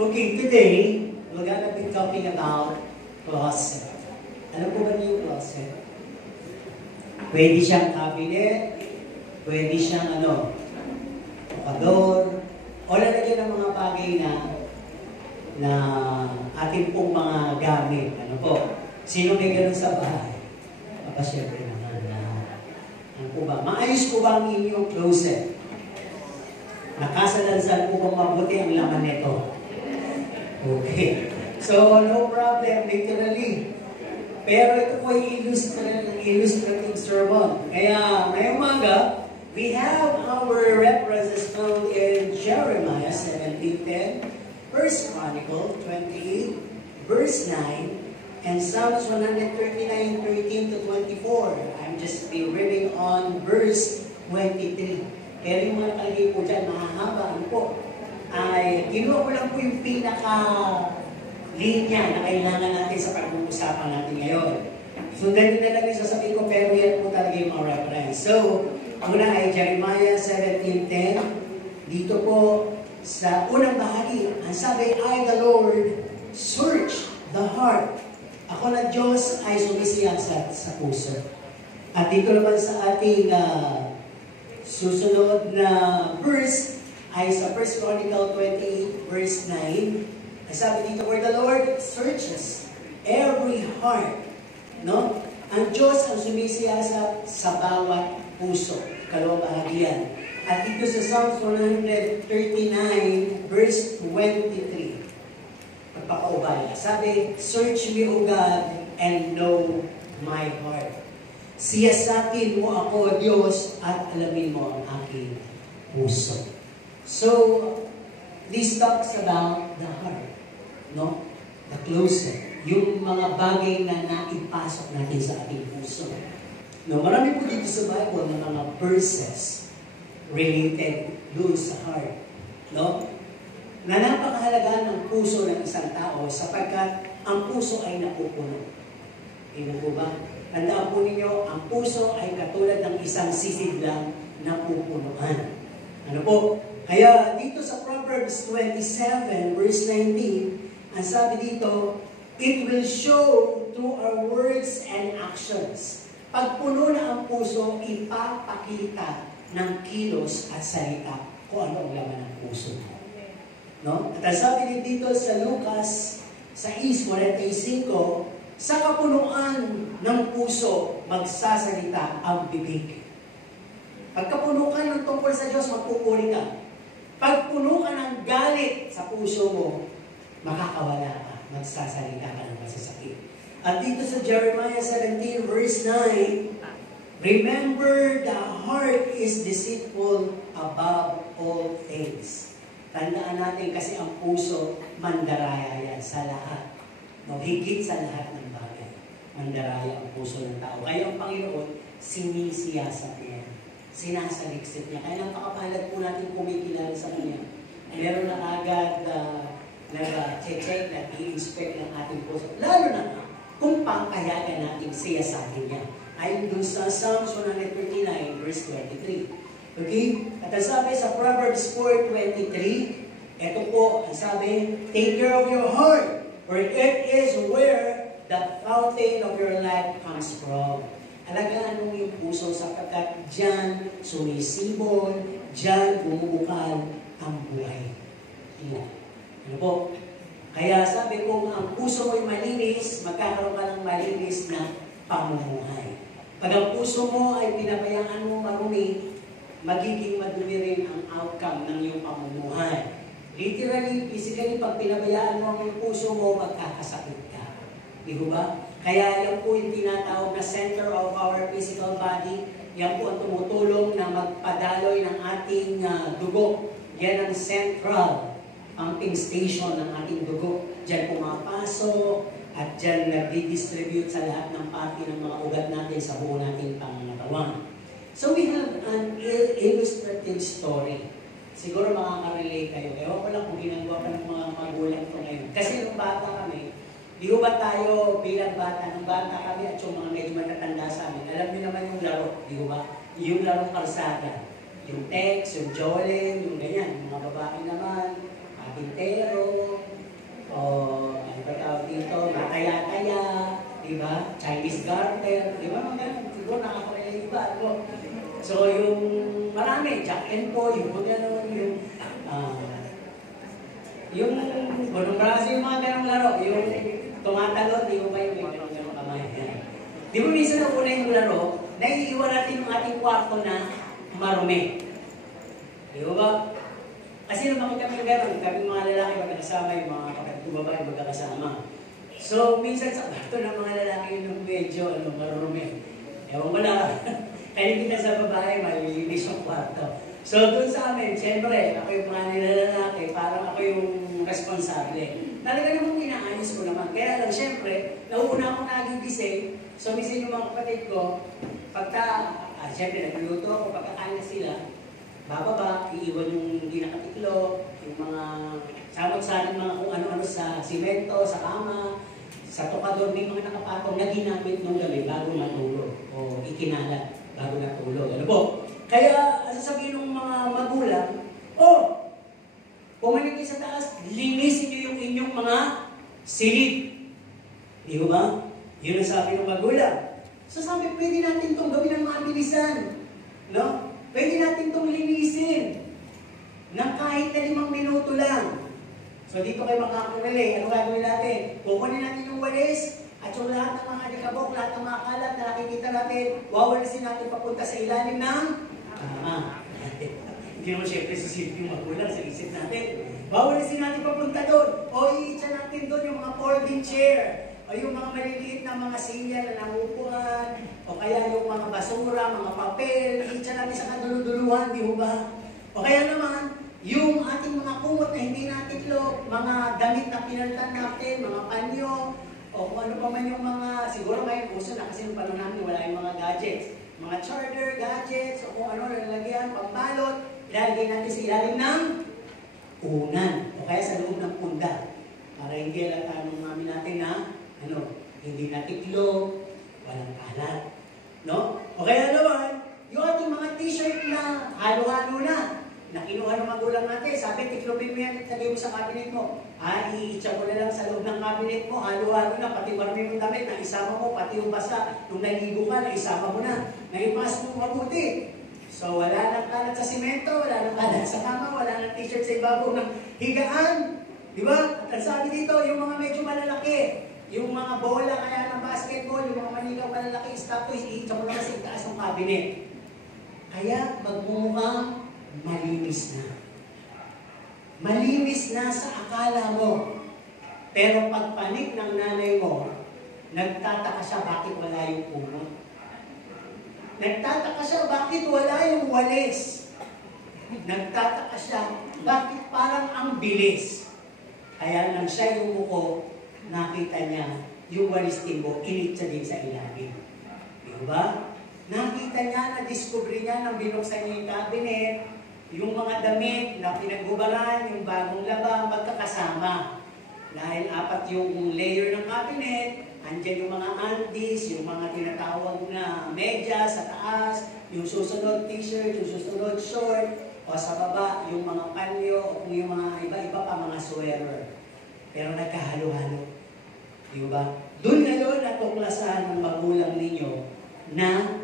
Okay, today, we're gonna be talking about closet. Alam po ba niyo yung closet? Pwede siyang cabinet, pwede siyang tokador, o lalagyan ng mga bagay na ating pong mga gamit. Ano po? Sino may ganun sa bahay? Aba, syempre naman ano po ba? Maayos po ba ang inyong closet? Nakasalansan po bang mabuti ang laman nito? Okay. So, no problem, literally. Pero ito po ay illustrative sermon. Kaya, ngayong umaga, we have our references found in Jeremiah 17:10, 1 Chronicles 28, verse 9, and Psalms 139:13 to 24. I'm just be reading on verse 23. Pero yung mga nakalagay po dyan, mahahaba. Ano po? Ay, kinuha ko lang po yung pinaka-linya na kailangan natin sa pag-uusapan natin ngayon. So, ganun na lang yung sasabihin ko, pero yan po talaga yung mga reference. So, una ay Jeremiah 17:10. Dito po, sa unang bahagi, ang sabi, I, the Lord, search the heart. Ako na Diyos ay sumisiyasat sa puso. At dito naman sa ating susunod na verse ay sa 1 Chronicles 28, verse 9. Ay sabi dito, where the Lord searches every heart. No? Ang Diyos ang sumisiyasat sa bawat puso. Kalawang bahagi yan. At dito sa Psalms 139, verse 23. Pagpakaubaya. Sabi, search me, O God, and know my heart. Siyasatin mo ako, Diyos, at alamin mo ang aking puso. So, this talks about the heart, no? The closet. Yung mga bagay na naipasok natin sa ating puso. No, marami po dito sa Bible na mga verses related doon sa heart, no? Na napakahalaga ng puso ng isang tao sapagkat ang puso ay napupuno. Tingnan po ba? Tandaan po ninyo, ang puso ay katulad ng isang sisid lang na pupunuan. Ano po? Kaya dito sa Proverbs 27, verse 19, ang sabi dito, it will show through our words and actions. Pag puno na ang puso, ipapakita ng kilos at salita kung ano ang laman ng puso. No? At ang sabi din dito sa Lucas 6:45, sa kapunuan ng puso, magsasalita ang bibig. Pagkapuno ka ng tungkol sa Diyos, magpupuri ka. Pag puno ka ng galit sa puso mo, makakawala ka. Magsasalita ka ng masasakit. At dito sa Jeremiah 17, verse 9, remember the heart is deceitful above all things. Tandaan natin kasi ang puso, mandaraya yan sa lahat. No, higit sa lahat ng bagay. Mandaraya ang puso ng tao. Kaya ang Panginoon, sinisiyasat niya. Sinasaliksik niya. Kaya napakapalad po natin kumikilala sa Kanya. Meron na agad nag-check, nag-i-inspect ng ating puso. Lalo na kung pangkayagan natin siyasatin niya. Ayon dun sa Psalms 139, verse 23. Okay? At ang sabi sa Proverbs 4:23, ito po, ang sabi, take care of your heart, for it is where the fountain of your life comes from. Alagaan mo yung puso sapagkat dyan sumisibol, dyan bumubukal ang buhay. Ano po? Kaya sabi ko, ang puso mo'y malinis, magkakaroon ka ng malinis na pamumuhay. Pag ang puso mo ay pinabayaan mo marumi, magiging madumi rin ang outcome ng iyong pamumuhay. Literally, physically, pag pinabayaan mo ang puso mo, magkakasakit ka. Di ba? Kaya yan po yung tinatawag na center of our physical body. Yan po ang tumutulong na magpadaloy ng ating dugo. Yan ang central pumping station ng ating dugo. Diyan pumapasok at diyan nag-distribute sa lahat ng parte ng mga ugat natin sa buo nating pangangatawan. So we have an illustrative story. Siguro makaka-relate kayo. Ewan ko lang kung ginagawa pa ng mga magulang ko ngayon. Kasi nung bata kami, di ba tayo bilang bata, nung bata kami at yung mga medyo matatanda sa amin, alam niyo naman yung laro, di ba? Yung larong kalsada. Yung text, yung jolin, yung ganyan. Yung mga babae naman, kapintero, and po, yung gano'n, yung bunong braso, yung mga ganong laro, yung tumatalon, di ko ba yung may ganong kamay. Di ba minsan na una yung laro, naiiwan natin yung ating kwarto na marumi. Di ba? Kasi naman kami gano'n, kami mga lalaki magkakasama, yung mga kapatid ko babae magkakasama. So, minsan sa kwarto ng mga lalaki yung medyo marumi. Ewan ko na, kaya kita sa babae, malilinis yung kwarto. So, doon sa amin, siyempre, ako yung mga nilalaki, parang ako yung responsable. Talaga namang inaayos ko naman. Kaya lang, siyempre, nauuna akong nagigising, so minsan yung mga kapatid ko, siyempre, nagluluto ako, pagkakain na sila, bababa, iiwan yung hindi nakatiklo, yung mga samot-saling mga kung ano-ano sa simento, sa kama, sa tokador, may mga nakapatong na ginamit nung gabi bago matulog o ikinalat bago natulog. Ano po? Kaya, sasabihin ng mga magulang, pumanig kayo sa taas, linisin niyo yung inyong mga silid. Di ba? Yun ang sabi ng magulang. So sabi, pwede natin itong gawin ng mabilisan. No? Pwede natin itong linisin na kahit na 5 minuto lang. So dito kayo makakurali, ano gagawin natin? Kukunin natin yung walis at yung lahat ng mga likabok, lahat ng mga kalat na nakikita natin, wawalisin natin papunta sa ilalim ng hindi naman siyempre sisipin yung magulang sa isip natin. Wawalisin natin papunta doon. O iitsa natin doon yung mga folding chair. O yung mga maliliit na mga silya na nangupuan. O kaya yung mga basura, mga papel. Iitsa natin sa kaduluduluhan, di ba? O kaya naman, yung ating mga kumot na hindi natiklo, mga damit na pinalitan natin, mga panyo, o kung ano pa man yung mga, siguro ngayon uso na kasi yung panahon namin wala yung mga gadgets. Mga charger, gadgets, o kung ano, lalagyan, pambalot, ilalagay natin sa ilalim ng unan, o kaya sa loob ng punda. Para hindi alata ng mami natin na, hindi natiklo, walang kalat. No? O kaya naman, yung ating mga t-shirt na halo-halo na kinuha ng magulang natin, sabi, tiklopin mo yan, itagay mo sa cabinet mo. Iitsa mo na lang sa loob ng cabinet mo, halo-halo na, pati marami mong damit, na isama mo, pati yung basa, nung naligo ka, na isama mo na, naipas mo mabuti. So, wala nang kalat sa simento, wala nang kalat sa kama, wala nang t-shirt sa ibabaw ng higaan. Di ba? At sabi dito, yung mga medyo malalaki, yung mga bola kaya ng basketball, yung mga manigaw malalaki, stopwatch, iitsa mo lang sa itaas ng cabinet. Kaya, magmumukhang malinis na. Malinis na sa akala mo. Pero pagpanik ng nanay mo, nagtataka siya bakit wala yung kumot. Nagtataka siya bakit wala yung walis. Nagtataka siya bakit parang ang bilis. Kaya nang siya yung muko, nakita niya yung walis timbo, initsa din sa ilalim. Diba? Nakita niya, na-discover niya nang binuksan niya yung cabinet, yung mga damit na pinaghubaran, yung bagong laba, magkakasama. Dahil 4 yung layer ng cabinet, andyan yung mga undies, yung mga tinatawag na medyas sa taas, yung susunod t-shirt, yung susunod short, o sa baba, yung mga panyo, o kung yung mga iba-iba pa, mga sweater. Pero nagkahalo-halo. Di ba? Doon ngayon natuklasan ng magulang ninyo na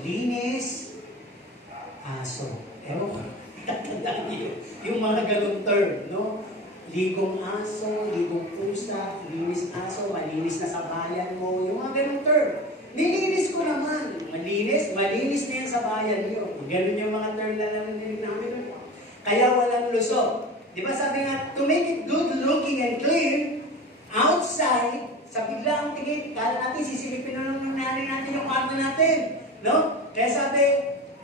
linis, aso. Ewan ko, tatandaan niyo yung mga ganong term, no? Ligong aso, ligong pusa, linis aso, malinis na sa bayan mo, yung mga ganong term. Nilinis ko naman. Malinis na yan sa bayan niyo. Ganon yung mga term na narinig namin. Kaya walang lusot. Di ba sabi nga, to make it good looking and clean, outside, sa biglaang tingin, kala natin, sisilipin na naman natin yung kwarto natin. No? Kaya sabi,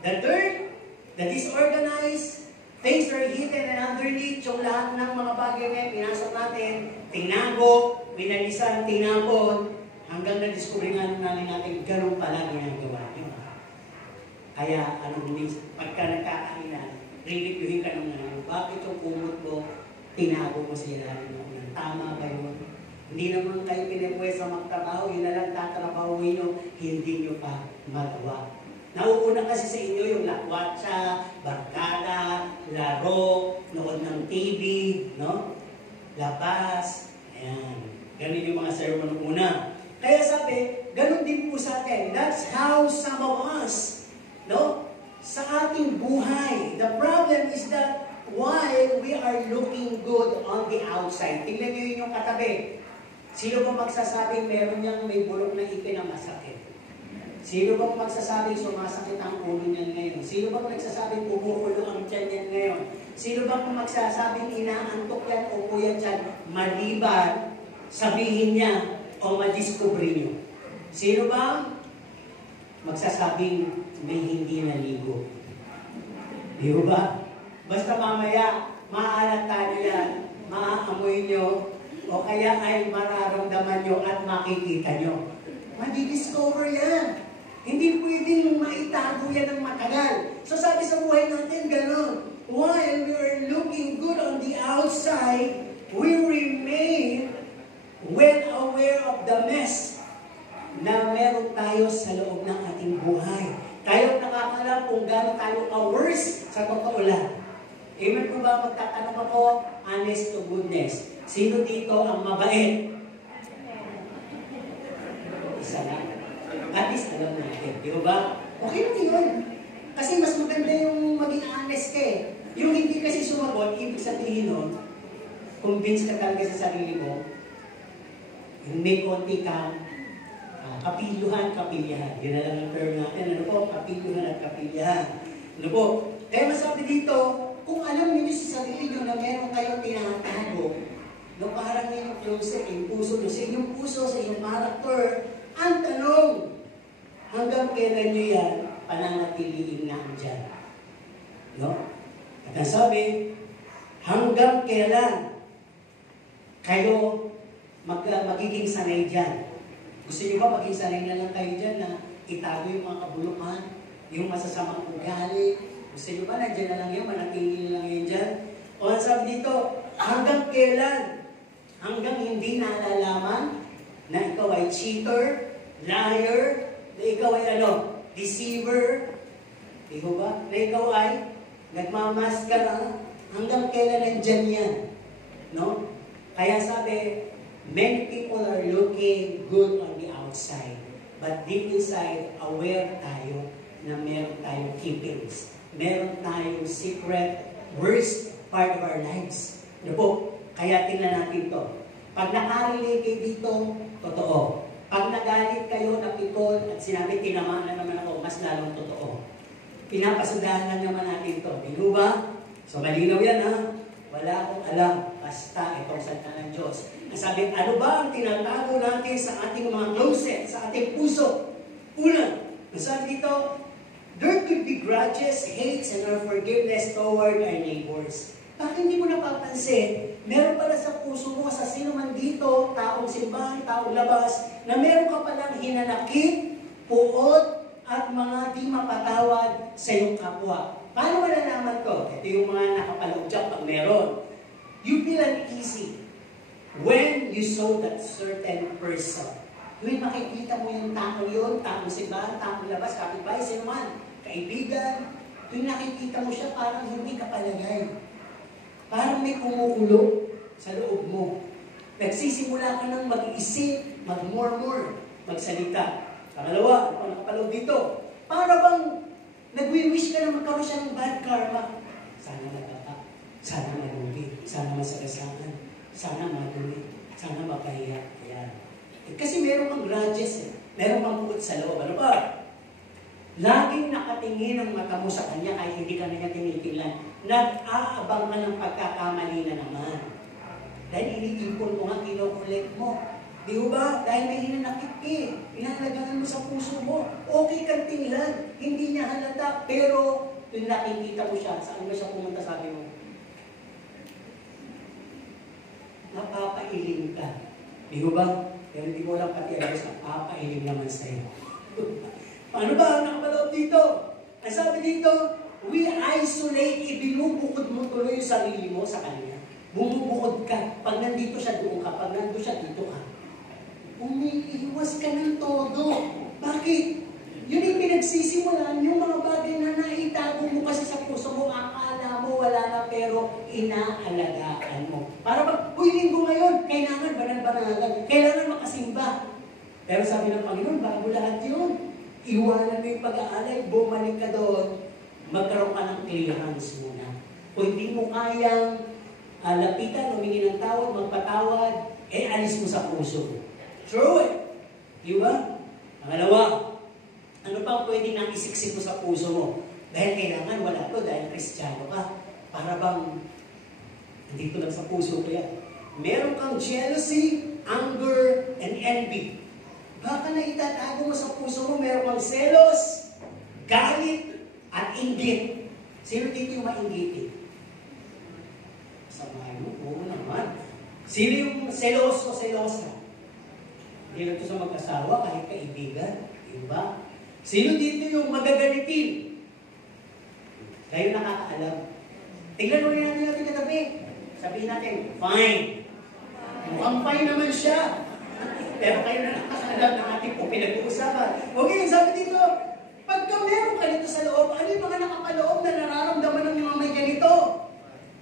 the dirt, the disorganized, things are hidden and underneath, yung lahat ng mga bagay na pinasok natin, tinago, winalisan, tinapon, hanggang na-discover nga namin natin, ganun pala ginagawa nyo. Kaya, pagka nagkakainan, re-reviewin ka naman, bakit yung kumot mo, tinago mo sa ilalim mo? Tama ba yun? Hindi naman kayo pinipwesa magtrabaho, yun na lang tatrabahuin nyo, hindi nyo pa magawa. Nauuna kasi sa inyo yung lakwatsa, barkada, laro, nood ng TV, no? Labas, ayan. Ganun yung mga sermon una. Kaya sabi, ganun din po sa atin. That's how some of us, no? Sa ating buhay, buhay. The problem is that while we are looking good on the outside, tingnan niyo yun yung katabi. Sino ba magsasabing meron niyang may bulok na ipin na masakit? Sino ba magsasabing sumasakit ang ulo niyan ngayon? Sino ba magsasabing bumukulo ang tiyan niyan ngayon? Sino ba magsasabing inaantok yan o kuya tiyan maliban sabihin niya o madiscover niyo? Sino ba magsasabing may hindi naligo? Di ba? Basta mamaya, maaalata nyo yan, maaamoy nyo, o kaya ay mararamdaman nyo at makikita nyo. Madidiscover yan. Hindi pwedeng maitago yan ng matagal. So sabi sa buhay natin, gano'n. While we are looking good on the outside, we remain well aware of the mess na meron tayo sa loob ng ating buhay. Tayo nakakalam kung gano'n tayo ka-worse sa totoo lang. Amen po ba? Magtatanong ako, honest to goodness. Sino dito ang mabait? Isa lang. At least alam natin. Di ba? Okay lang yun. Kasi mas maganda yung maging honest ka eh. Yung hindi kasi sumagot, ibig sabihin nun, convince ka talaga sa sarili mo, may konti kang kapilyuhan, kapilyahan. Yun na lang ang term natin. Ano po? Kapilyuhan at kapilyahan. Ano po? Kaya masabi dito, kung alam niyo sa sarili niyo na meron kayong tinatago, no, parang yung closet, yung puso niyo, sa inyong puso, sa inyong character, ang tanong, hanggang kailan niyo yan pananatiliin na andyan? No? At ang sabi, hanggang kailan kayo magiging sanay dyan? Gusto niyo ba maging sanay na lang kayo dyan na itago yung mga kabulukan, yung masasamang ugali? Gusto niyo ba nandiyan na lang yan, manatili na lang yan dyan? O ang sabi dito, hanggang kailan? Hanggang hindi nalalaman na ikaw ay cheater, liar, na ikaw ay ano, deceiver, di ba? Na ikaw ay nagmamaskara, hanggang kailan nandyan yan? No? Kaya sabi, many people are looking good on the outside, but deep inside, aware tayo na meron tayong keepings. Meron tayong secret, worst part of our lives. Ano po? Kaya tingnan natin to. Pag nakarelate kayo dito, totoo. Pag nagalit kayo, napikol, at sinabi, tinamaan na naman ako, mas lalong totoo. Pinapasadahan lang naman natin to. Di ba? So, malinaw yan ha. Wala akong alam. Basta itong salita ng Diyos. Nasabi, ano ba ang tinatago natin sa ating mga closet, sa ating puso? Una, nasabi dito, there could be grudges, hates, and unforgiveness toward our neighbors. Bakit hindi mo napapansin, meron pala sa puso mo, sa sino man dito, taong simbahan, taong labas, na meron ka palang hinanakit, puot, at mga di mapatawad sa iyong kapwa. Paano malalaman to? Ito yung mga nakapalugyak pag meron. You feel uneasy when you saw that certain person. When makikita mo yung taong yun, taong simbahan, taong labas, kapitbahay, sino man, kaibigan, yung nakikita mo siya, parang hindi ka palagay. Parang may kumukulo sa loob mo. Nagsisimula ka ng mag-iisip, mag-murmur, magsalita. Pangalawa, ano nakapaloob dito? Para bang nagwi-wish ka na magkaroon siya ng bad karma. Sana nagkaka, sana malugi, sana masagasakan, sana madumi, sana mapahiya. Ayan. Kasi meron kang grudges eh. Meron kang bukod sa loob. Ano ba? Laging nakatingin ang mata mo sa kanya kahit hindi ka na niya tinitingnan. Nag-aabang ka ng pagkakamali na naman. Dahil iniipon mo nga, kinokolekt mo. Di ba? Dahil may hinanakit eh. Pinahalagaan mo sa puso mo. Okay kang tingnan. Hindi niya halata. Pero, yung nakikita mo siya, saan ba siya pumunta, sabi mo? Napapailing ka. Di ba? Pero hindi mo lang pati alam sa napapailing naman sa'yo. Paano ba? Nakapaloob dito. Ang sabi dito, we isolate, ibinubukod mo tuloy yung sarili mo sa kanya. Bumubukod ka. Pag nandito siya, doon ka. Pag nandito siya, dito ka. Umiiwas ka ng todo. Bakit? Yun yung pinagsisimulan, yung mga bagay na naitago mo kasi sa puso mo, akala mo wala na pero inaalagaan mo. Para pag, uy, linggo ngayon, kailangan banal-banalan, kailangan makasimba. Pero sabi ng Panginoon, bago lahat yun, iwanan mo yung pag-aalay, bumalik ka doon, magkaroon ka ng clearance muna. Kung hindi mo kayang lapitan, humingi ng tawad, magpatawad, alis mo sa puso mo. True it. Di ba? Pangalawa, ano pa pwede nang isiksik mo sa puso mo? Dahil kailangan wala to, dahil Kristiyano ka. Para bang, hindi ko lang sa puso ko yan. Meron kang jealousy, anger, and envy. Baka na itatago mo sa puso mo, meron kang selos, galit, at inggit. Sino dito yung mainggit? Samahan mo? Oo naman. Sino yung seloso, selosa? Hindi lang ito sa mag-asawa, kahit kaibigan. Diba? Sino dito yung magagalitin? Kayo nakakaalam. Tingnan mo rin natin natin katabi. Sabihin natin, fine. Mukhang fine naman siya. Pero kayo na nakakaalam ng ating po pinag-uusapan. Okay, sabi dito, pagka meron ka dito sa loob, ano yung mga nakapaloob na nararamdaman ng mga may ganito?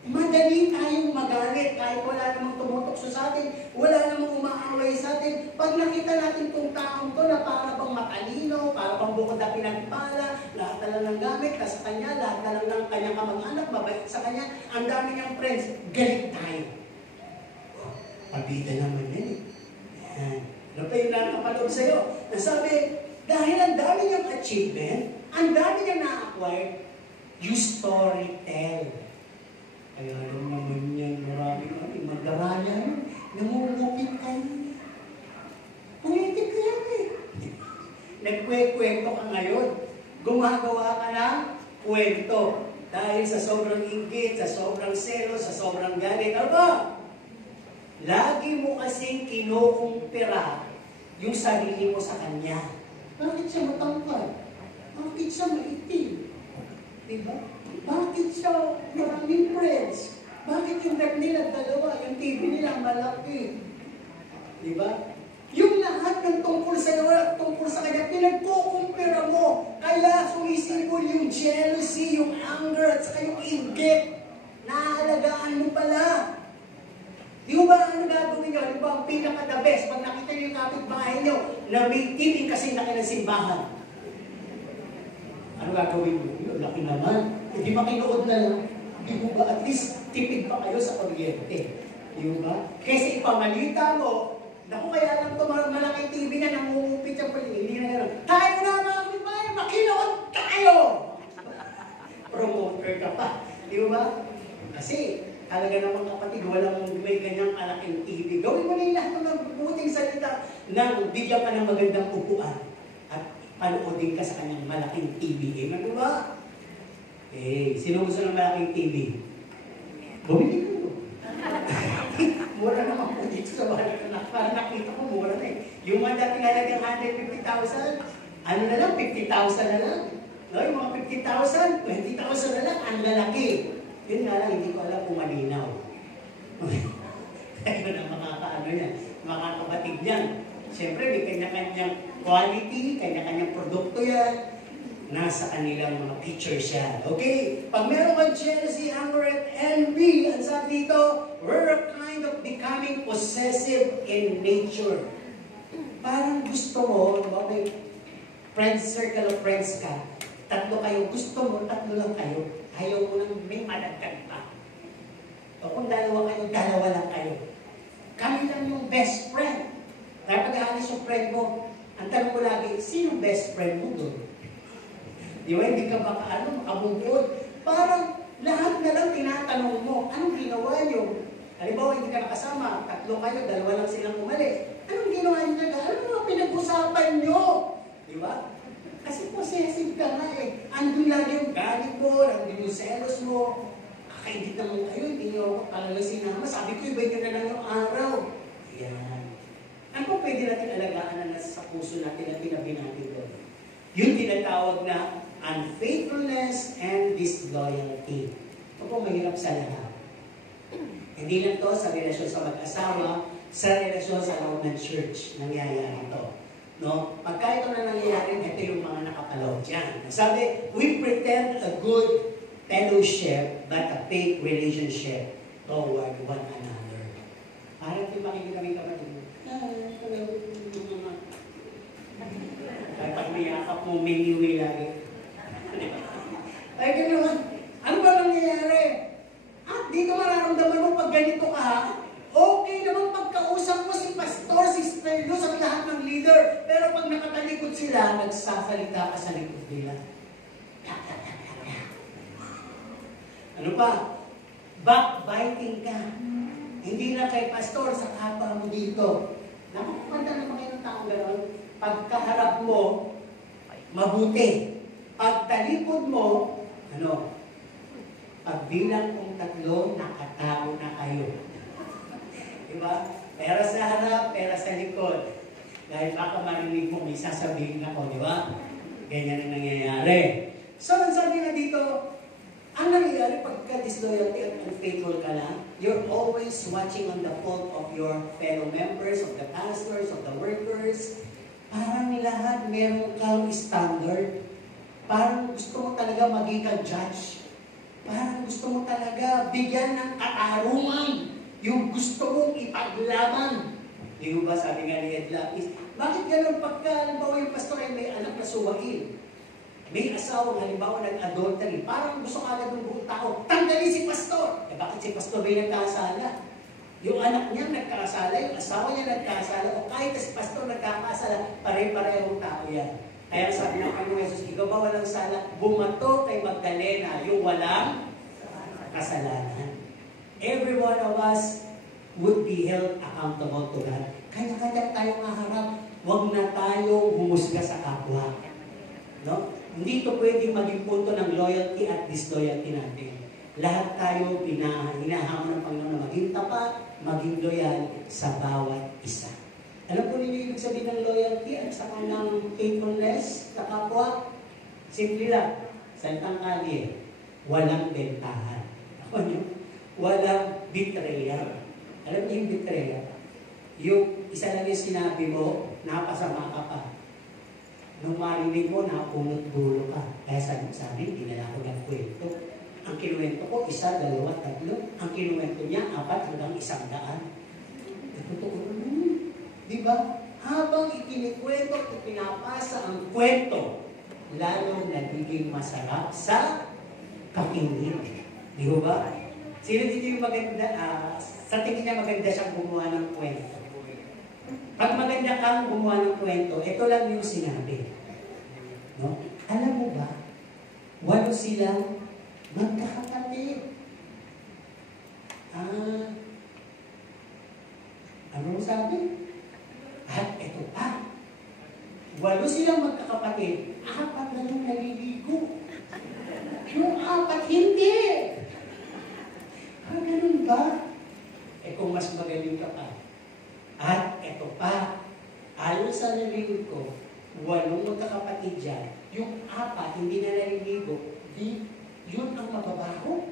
Madali tayong magalit kahit wala namang tumutokso sa atin, wala namang umaaway sa atin. Pag nakita natin itong taong to na para bang matalino, para bang bukod na pinagpala, lahat na lang ng gamit, sa kanya, lahat na lang ng kanyang kamag-anak, mabait sa kanya, ang dami niyang friends, galit tayo. Pabida naman yan eh. Yan. Ano pa yung nakapaloob sa'yo? Nasabi, dahil ang dami niyang achievement, ang dami niyang na-acquire, you storytell. Kaya alam naman yan, marami magdarayan, namumukit kayo. Pumitik yan eh. Nagkwe-kwento ka ngayon. Gumagawa ka ng kwento. Dahil sa sobrang inggit, sa sobrang selos, sa sobrang galit. Ano ba? Lagi mo kasing kinukumpira yung sarili mo sa kanya. Bakit siya matangkad? Bakit siya maitim? Diba? Bakit siya maraming friends? Bakit yung rep nila dalawa, yung TV nila malaki? Diba? Yung lahat ng tungkol sa iyo at tungkol sa kanya, pinagkukumpira mo. Kaya sumisipol yung jealousy, yung anger, at saka yung inggit. Naaalagaan mo pala. Di ba ano gagawin nyo? Di ba ang pinaka-the best? Pag nakita nyo yung kapitbahay nyo na may TV kasi laki ng simbahan. Ano gagawin mo? Yun, laki naman. Hindi makinuod na lang. Di ba at least tipid pa kayo sa kuryente? Di ba? Kasi ipamalita mo, naku kaya lang ito malaking TV na namumupit ang paligid. Hindi na gano'n. Tayo na mga kapitbahay, makinuod tayo! Promoter ka pa. Di ba? Kasi talaga naman kapatid, walang may ganyang kalaking TV. Gawin mo na yung lahat ng mabuting salita nang bigyan ka ng magandang upuan at panoodin ka sa kanyang malaking TV. Ano ba? Sino gusto ng malaking TV? Bumili ko. Mura naman po dito sa bahay. Parang nakita ko, mura na eh. Yung mga dating halagang 150,000, ano na lang, 50,000 na lang. No, yung mga 50,000, 20,000 na lang, ang lalaki. Yun nga lang, hindi ko alam kung malinaw. Kaya na makakaano yan, makakabatid yan. Siyempre, may kanya-kanyang quality, kanya-kanyang produkto yan. Nasa kanilang mga pictures yan. Okay? Pag meron kang jealousy, anger, and envy, ang sabi dito, we're a kind of becoming possessive in nature. Parang gusto mo, diba, may friends, circle of friends ka, tatlo kayo, gusto mo, tatlo lang kayo. Ayaw mo lang may madagdag pa. O kung dalawa kayo, dalawa lang kayo. Kami lang yung best friend. Kaya pag-aalis yung friend mo, ang tanong ko lagi, sino best friend mo doon? Di ba, hindi ka makabungkod. Parang lahat na lang tinatanong mo, anong ginawa nyo? Halimbawa, hindi ka nakasama, tatlo kayo, dalawa lang silang umalis. Anong ginawa nyo? Ano mga pinag-usapan nyo? Di ba? Kasi possessive ka nga eh. Andun lang yung galit mo, andun yung selos mo. Kakaingit naman kayo, hindi nyo talaga sinama. Sabi ko, iba nyo na lang yung araw. Yan. Ano po pwede natin alagaan na nasa puso natin at tinabi natin doon? Yung tinatawag na unfaithfulness and disloyalty. Ito po mahirap sa lahat. Hindi lang to sa relasyon sa mag-asawa, sa relasyon sa loob ng church, nangyayari ito. No? Pagka ito na nangyayari, ito yung mga nakapaloob dyan. Sabi, we pretend a good fellowship but a fake relationship toward one another. Parang di makikita kami kapatid mo. Kaya pag niyakap mo, may iwi lagi. Ay, leader. Pero pag nakatalikod sila, nagsasalita ka sa likod nila. Ano pa? Backbiting ka. Hindi na kay pastor, sa kapwa mo dito. Nakakapanda naman kayo ng taong gano'n. Pagkaharap mo, mabuti. Pagtalikod mo, ano? Pagbilang kong 3, nakatago na kayo. Diba? Pera sa harap, pera sa likod. Dahil baka marinig mo, may sasabihin ako, di ba? Ganyan ang nangyayari. So, ang sabi na dito, ang nangyayari pagka disloyalty at unfaithful ka lang, you're always watching on the fault of your fellow members, of the pastors, of the workers. Parang lahat meron kang standard. Parang gusto mo talaga maging ka judge. Parang gusto mo talaga bigyan ng katarungan yung gusto mong ipaglaban. Di ba sabi nga ni Ed Lapis, bakit ganun pagka, halimbawa yung pastor ay may anak na suwain? May asawang halimbawa nag-adultery, parang gusto ka agad ng buong tao, tanggalin si pastor! Eh bakit si pastor may nagkasala? Yung anak niya nagkasala, yung asawa niya nagkasala, o kahit si pastor nagkakasala, pare-parehong tao yan. Kaya sabi ng Panginoon Jesus, ikaw ba walang sala? Bumato kay Magdalena, yung walang kasalanan. Every one of us would be held accountable to God. Kanya-kanya tayong haharap, huwag na tayong humusga sa kapwa. No? Hindi ito pwedeng maging punto ng loyalty at disloyalty natin. Lahat tayo hinahamon ng Panginoon na maging tapat, maging loyal sa bawat isa. Alam po ninyo ibig sabihin ng loyalty at saka ng faithfulness sa kapwa? Simple lang. Salitang kalye, walang bentahan. Ako nyo? Walang betrayal. Alam niyo yung betrayal? Yung isa lang yung sinabi mo, napasama ka pa. Nung marinig mo, napunot dulo ka. Kaya sabi, dinala ko ng kwento. Ang kinuwento ko, 1, 2, 3. Ang kinuwento niya, 4 hanggang 100. Totoo naman. Diba? Habang ikinikwento at pinapasa ang kwento, lalong nagiging masarap sa pakinggan. Di ba? Sino dito yung maganda, sa tingin niya maganda siyang gumawa ng kwento. Pag maganda kang gumawa ng kwento, ito lang yung sinabi. No? Alam mo ba, 8 silang magkakapatid. Ano sabi? At ito pa, 8 silang magkakapatid, 4 na yung naliligo. Yung 4, hindi. Ganun ba? Kung mas magaling ka pa. At ito pa, ayon sa narinig ko, 8 magkakapatid dyan, yung 4 hindi na naliligo, yun ang mababaho.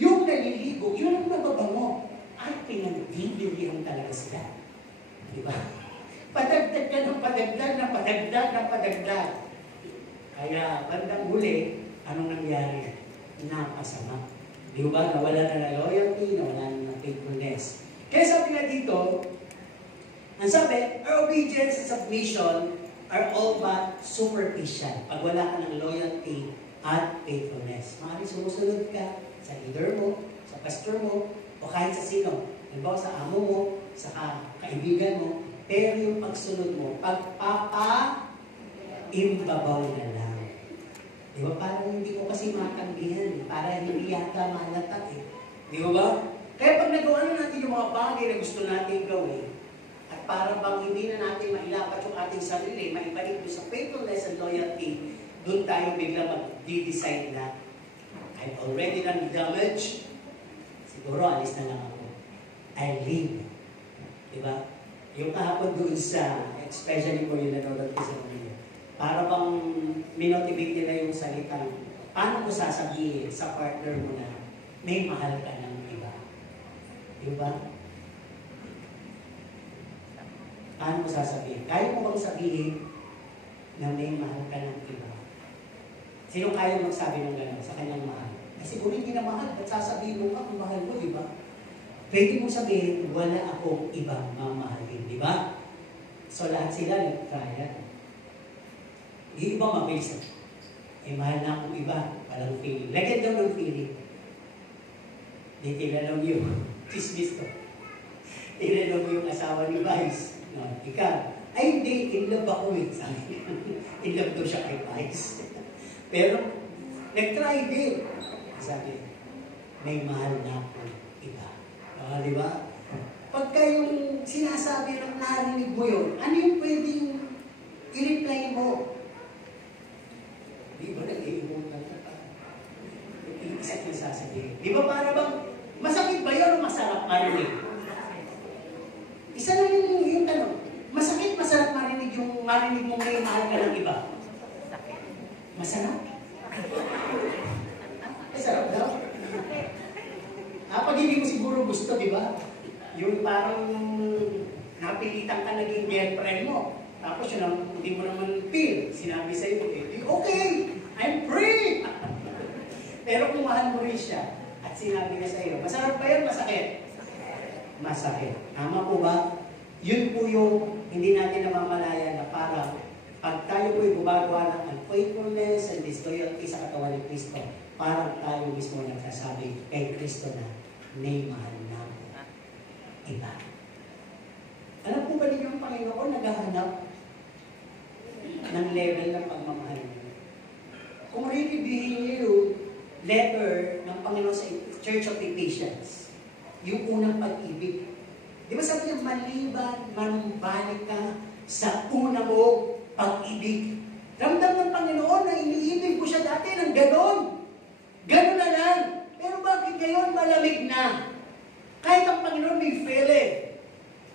Yung naliligo, yun ang mababango. At pinagdidirihan talaga sila. Diba? Padagdag ka ng padagdag, na padagdag, na padagdag. Kaya, bandang huli, anong nangyari? Napasama. Diba? Nawala na na loyalty, nawala na na faithfulness. Kaya sabi nga dito, ang sabi, our obedience and submission are all but superficial. Pag wala ka ng loyalty at faithfulness. Maaaring sumusunod ka sa leader mo, sa pastor mo, o kahit sa sino. Halimbawa sa amo mo, sa kaibigan mo, pero yung pagsunod mo, pagpapa-imbabaw na lang. Di ba? Parang hindi ko kasi matanggihan. Para hindi yata malata eh. Di ba? Kaya pag nagawa na natin yung mga bagay na gusto natin gawin, at para bang hindi na natin mailapat yung ating sarili, maibalik doon sa faithfulness and loyalty, doon tayo bigla mag-decide na, I've already done damage, siguro alis na lang ako. I leave. Diba? Yung kahapon doon sa, especially po yung nanonood ko sa video, para bang minotivate nila yung salitang, paano ko sasabihin sa partner mo na may mahal ka ng iba? Diba? Paano mo sasabihin? Kaya mo bang sabihin na may mahal ka ng iba? Sino kaya magsabi ng gano'n sa kanyang mahal? Kasi kung hindi na mahal, ba't sasabihin mo ka kung mahal mo, di ba? Pwede mo sabihin, wala akong ibang mamahalin, di ba? So lahat sila nag-try. Yung iba mabilis. Mahal na akong iba, walang feeling. Lagyan daw ng feeling. Di tinanong yung chismis ko. Tinanong mo yung asawa ni Vice. No, ikaw, Ay, hindi, in love ako eh. Sabi niya. In love daw siya kay Vice. Pero, nag-try din. Sabi, may mahal na ako iba. Di ba? Pagka yung sinasabi ng narinig mo yun, ano yung pwedeng i-reply mo? Di ba nag-iimutan ka pa? Isa't yung sasabihin. Di ba para bang, masakit ba yun o masarap marinig? Isa lang yung tanong. Masakit, masarap marinig yung marinig mong may mahal ka ng iba? Masarap? Masarap daw? Pag hindi mo siguro gusto, di ba? Yung parang napilitan ka naging girlfriend mo. Tapos yun, hindi mo naman feel. Sinabi sa'yo, okay, I'm free! Pero kung mahal mo rin siya, at sinabi niya sa'yo, masarap ba yan, masakit? Masakit. Tama po ba? Yun po yung hindi natin namamalayan na parang pag tayo po'y gumagawa ng unfaithfulness and disloyalty sa katawan ni Kristo, parang tayo mismo nagsasabi kay Kristo na may mahal na iba. Alam po ba ninyo ang Panginoon naghahanap ng level ng pagmamahal niyo? Kung re-reviewin niyo yung letter ng Panginoon sa Church of Ephesians, yung unang pag-ibig. Di ba sabi niya, maliban, manumbalik ka sa una mo pag-ibig. Ramdam ng Panginoon na iniibig ko siya dati ng ganon. Ganon na lang. Pero bakit ngayon malamig na? Kahit ang Panginoon may feel eh.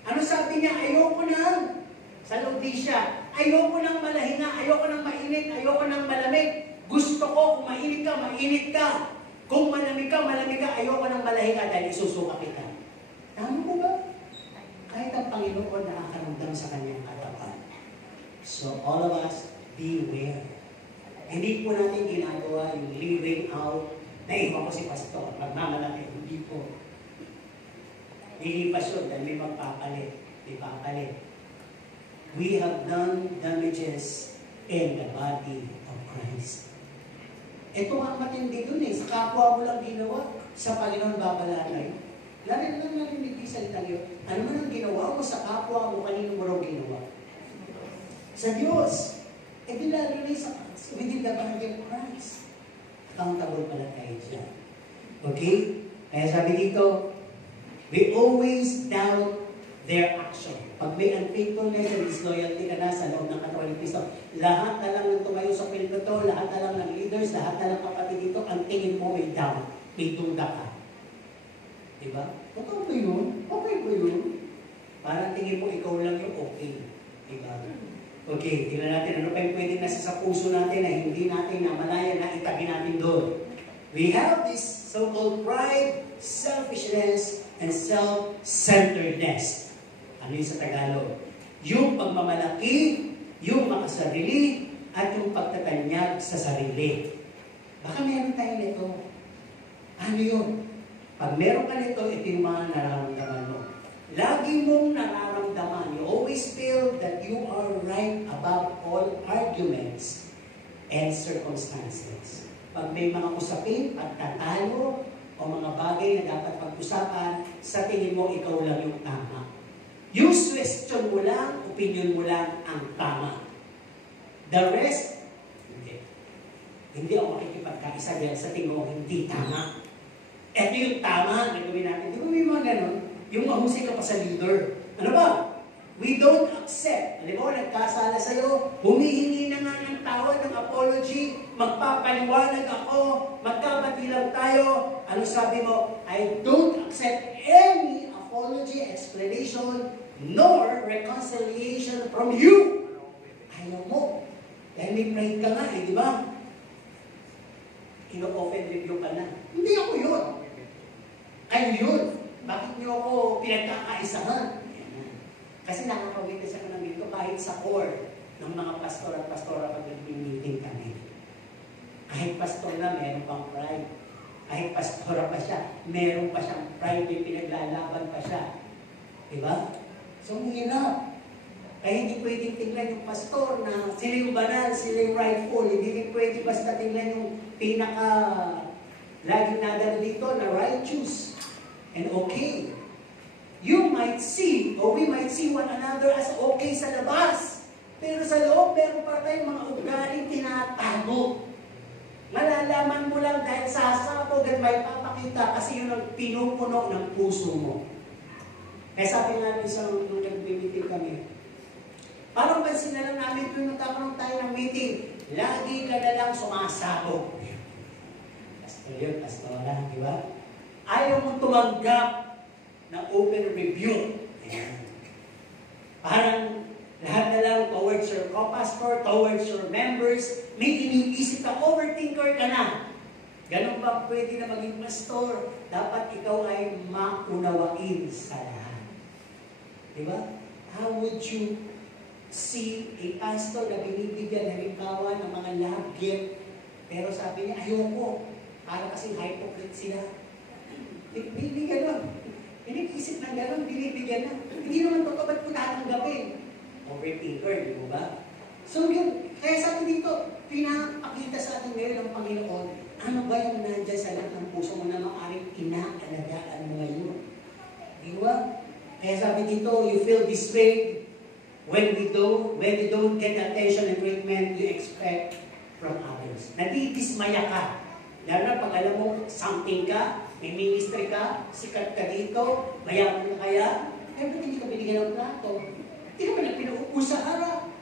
Ano sabi niya? Ayoko na. Sa Laodicea, ayoko nang malahinga, ayoko nang mainit, ayoko nang malamig. Gusto ko, kung mainit ka, mainit ka. Kung malamig ka, ayoko nang malahinga dahil isusuka kita. Tama po ba? Kahit ang Panginoon nakakaramdam sa kanyang katawan. So all of us, beware. Hindi po natin ginagawa yung living out. Naiwan ko si Pastor, magmamalaki. Hindi po. Lilipas yun dahil may magpapalit. Ipapalit. We have done damages in the body of Christ. Ito ang matindi dun eh. Sa kapwa mo lang ginawa, sa Panginoon babalatay. Lalo lang narinig salita niyo. Ano man ang ginawa mo sa kapwa mo, kanino mo raw ginawa? Sa Diyos. E di lalo na sa within the body of Christ. Accountable pala tayo dyan. Okay? Kaya sabi dito, we always doubt their action. Pag may unfaithfulness and disloyalty ka na sa loob ng katawan ni Kristo, lahat na lang ng tumayo sa pildo to, lahat na lang ng leaders, lahat na lang kapatid dito, ang tingin mo may doubt, may duda ka. Diba? Totoo ba yun? Okay ba yun? Parang tingin mo ikaw lang yung okay. Diba? Okay, tingnan natin ano pa yung pwede nasa sa puso natin na hindi natin namalayan na itabi natin doon. We have this so-called pride, selfishness, and self-centeredness. Ano yung sa Tagalog? Yung pagmamalaki, yung makasarili, at yung pagtatanyag sa sarili. Baka meron tayo nito. Ano yun? Pag meron ka nito, ito yung mga nararamdaman mo. Lagi mong nararamdaman. You always feel that you are right above all arguments and circumstances. Pag may mga usapin, pagtatalo, o mga bagay na dapat pag-usapan, sa tingin mo, ikaw lang yung tama. Yung question mo lang, opinion mo lang ang tama. The rest, hindi. Hindi ako makikipagkaisa dyan sa tingin mo, hindi tama. Ito yung tama na gawin natin. Di ba may mga ganon? Yung mahusay ka pa sa leader. Ano ba? We don't accept. Alam mo, nagkasala sa'yo, humihingi na nga ng tawad ng apology, magpapaliwanag ako, magkabati lang tayo. Ano sabi mo? I don't accept any apology, explanation, nor reconciliation from you. Ayaw mo. Dahil may pride ka nga eh, di ba? Ino-offend review ka na. Hindi ako yun. Kayo yun. Bakit niyo ako pinagkakaisahan? Kasi nakakawitness ako ng dito kahit sa core ng mga pastor at pastora pag nag-meeting kami. Kahit pastor na, meron pang pride. Kahit pastora pa siya, meron pa siyang pride, may pinaglalaban pa siya. Diba? So, hirap. Kaya hindi pwedeng tingnan yung pastor na sila yung banal, sila yung rightful. Hindi pwede basta tingnan yung pinaka laging nadala dito na righteous and okay. You might see, or we might see one another as okay sa labas. Pero sa loob, meron pa tayong mga ugaling tinatago. Malalaman mo lang dahil sasabog at may papakita kasi yun ang pinupuno ng puso mo. Kaya sabi nga nung isang nung nag-meeting kami, parang pansin na lang namin kung nagkakaroon tayo ng meeting, lagi ka na lang sumasabog. Pastor yun, pastora, di ba? Ayaw mong tumanggap ng open review. Ayan. Parang lahat na lang towards your co-pastor, towards your members, may iniisip ka, overthinker ka na. Ganun ba pwede na maging pastor? Dapat ikaw ay maunawain sa lahat. Diba? How would you see a pastor na binibigyan halimbawa ng mga love gift, pero sabi niya, ayoko. Para kasing hypocrite sila. Hindi gano'n. Pinag-isip ng gano'n, binibigyan na. Hindi naman totoo, ba't ko tatanggapin? Overthinker, di mo ba? So yun, kaya sabi dito, pinapakita sa atin ngayon ng Panginoon, ano ba yung nandyan sa lahat ng puso mo na maaaring inaalagaan mo ngayon? Di ba? Kaya sabi dito, you feel betrayed when you don't get the attention and treatment you expect from others. Nadidismaya ka. Lalo na pag alam mo, something ka, may ministry ka, sikat ka dito, mayaman ka kaya, eh ba't hindi ka binigyan ng plato? Hindi ka man lang pinaupo sa harap.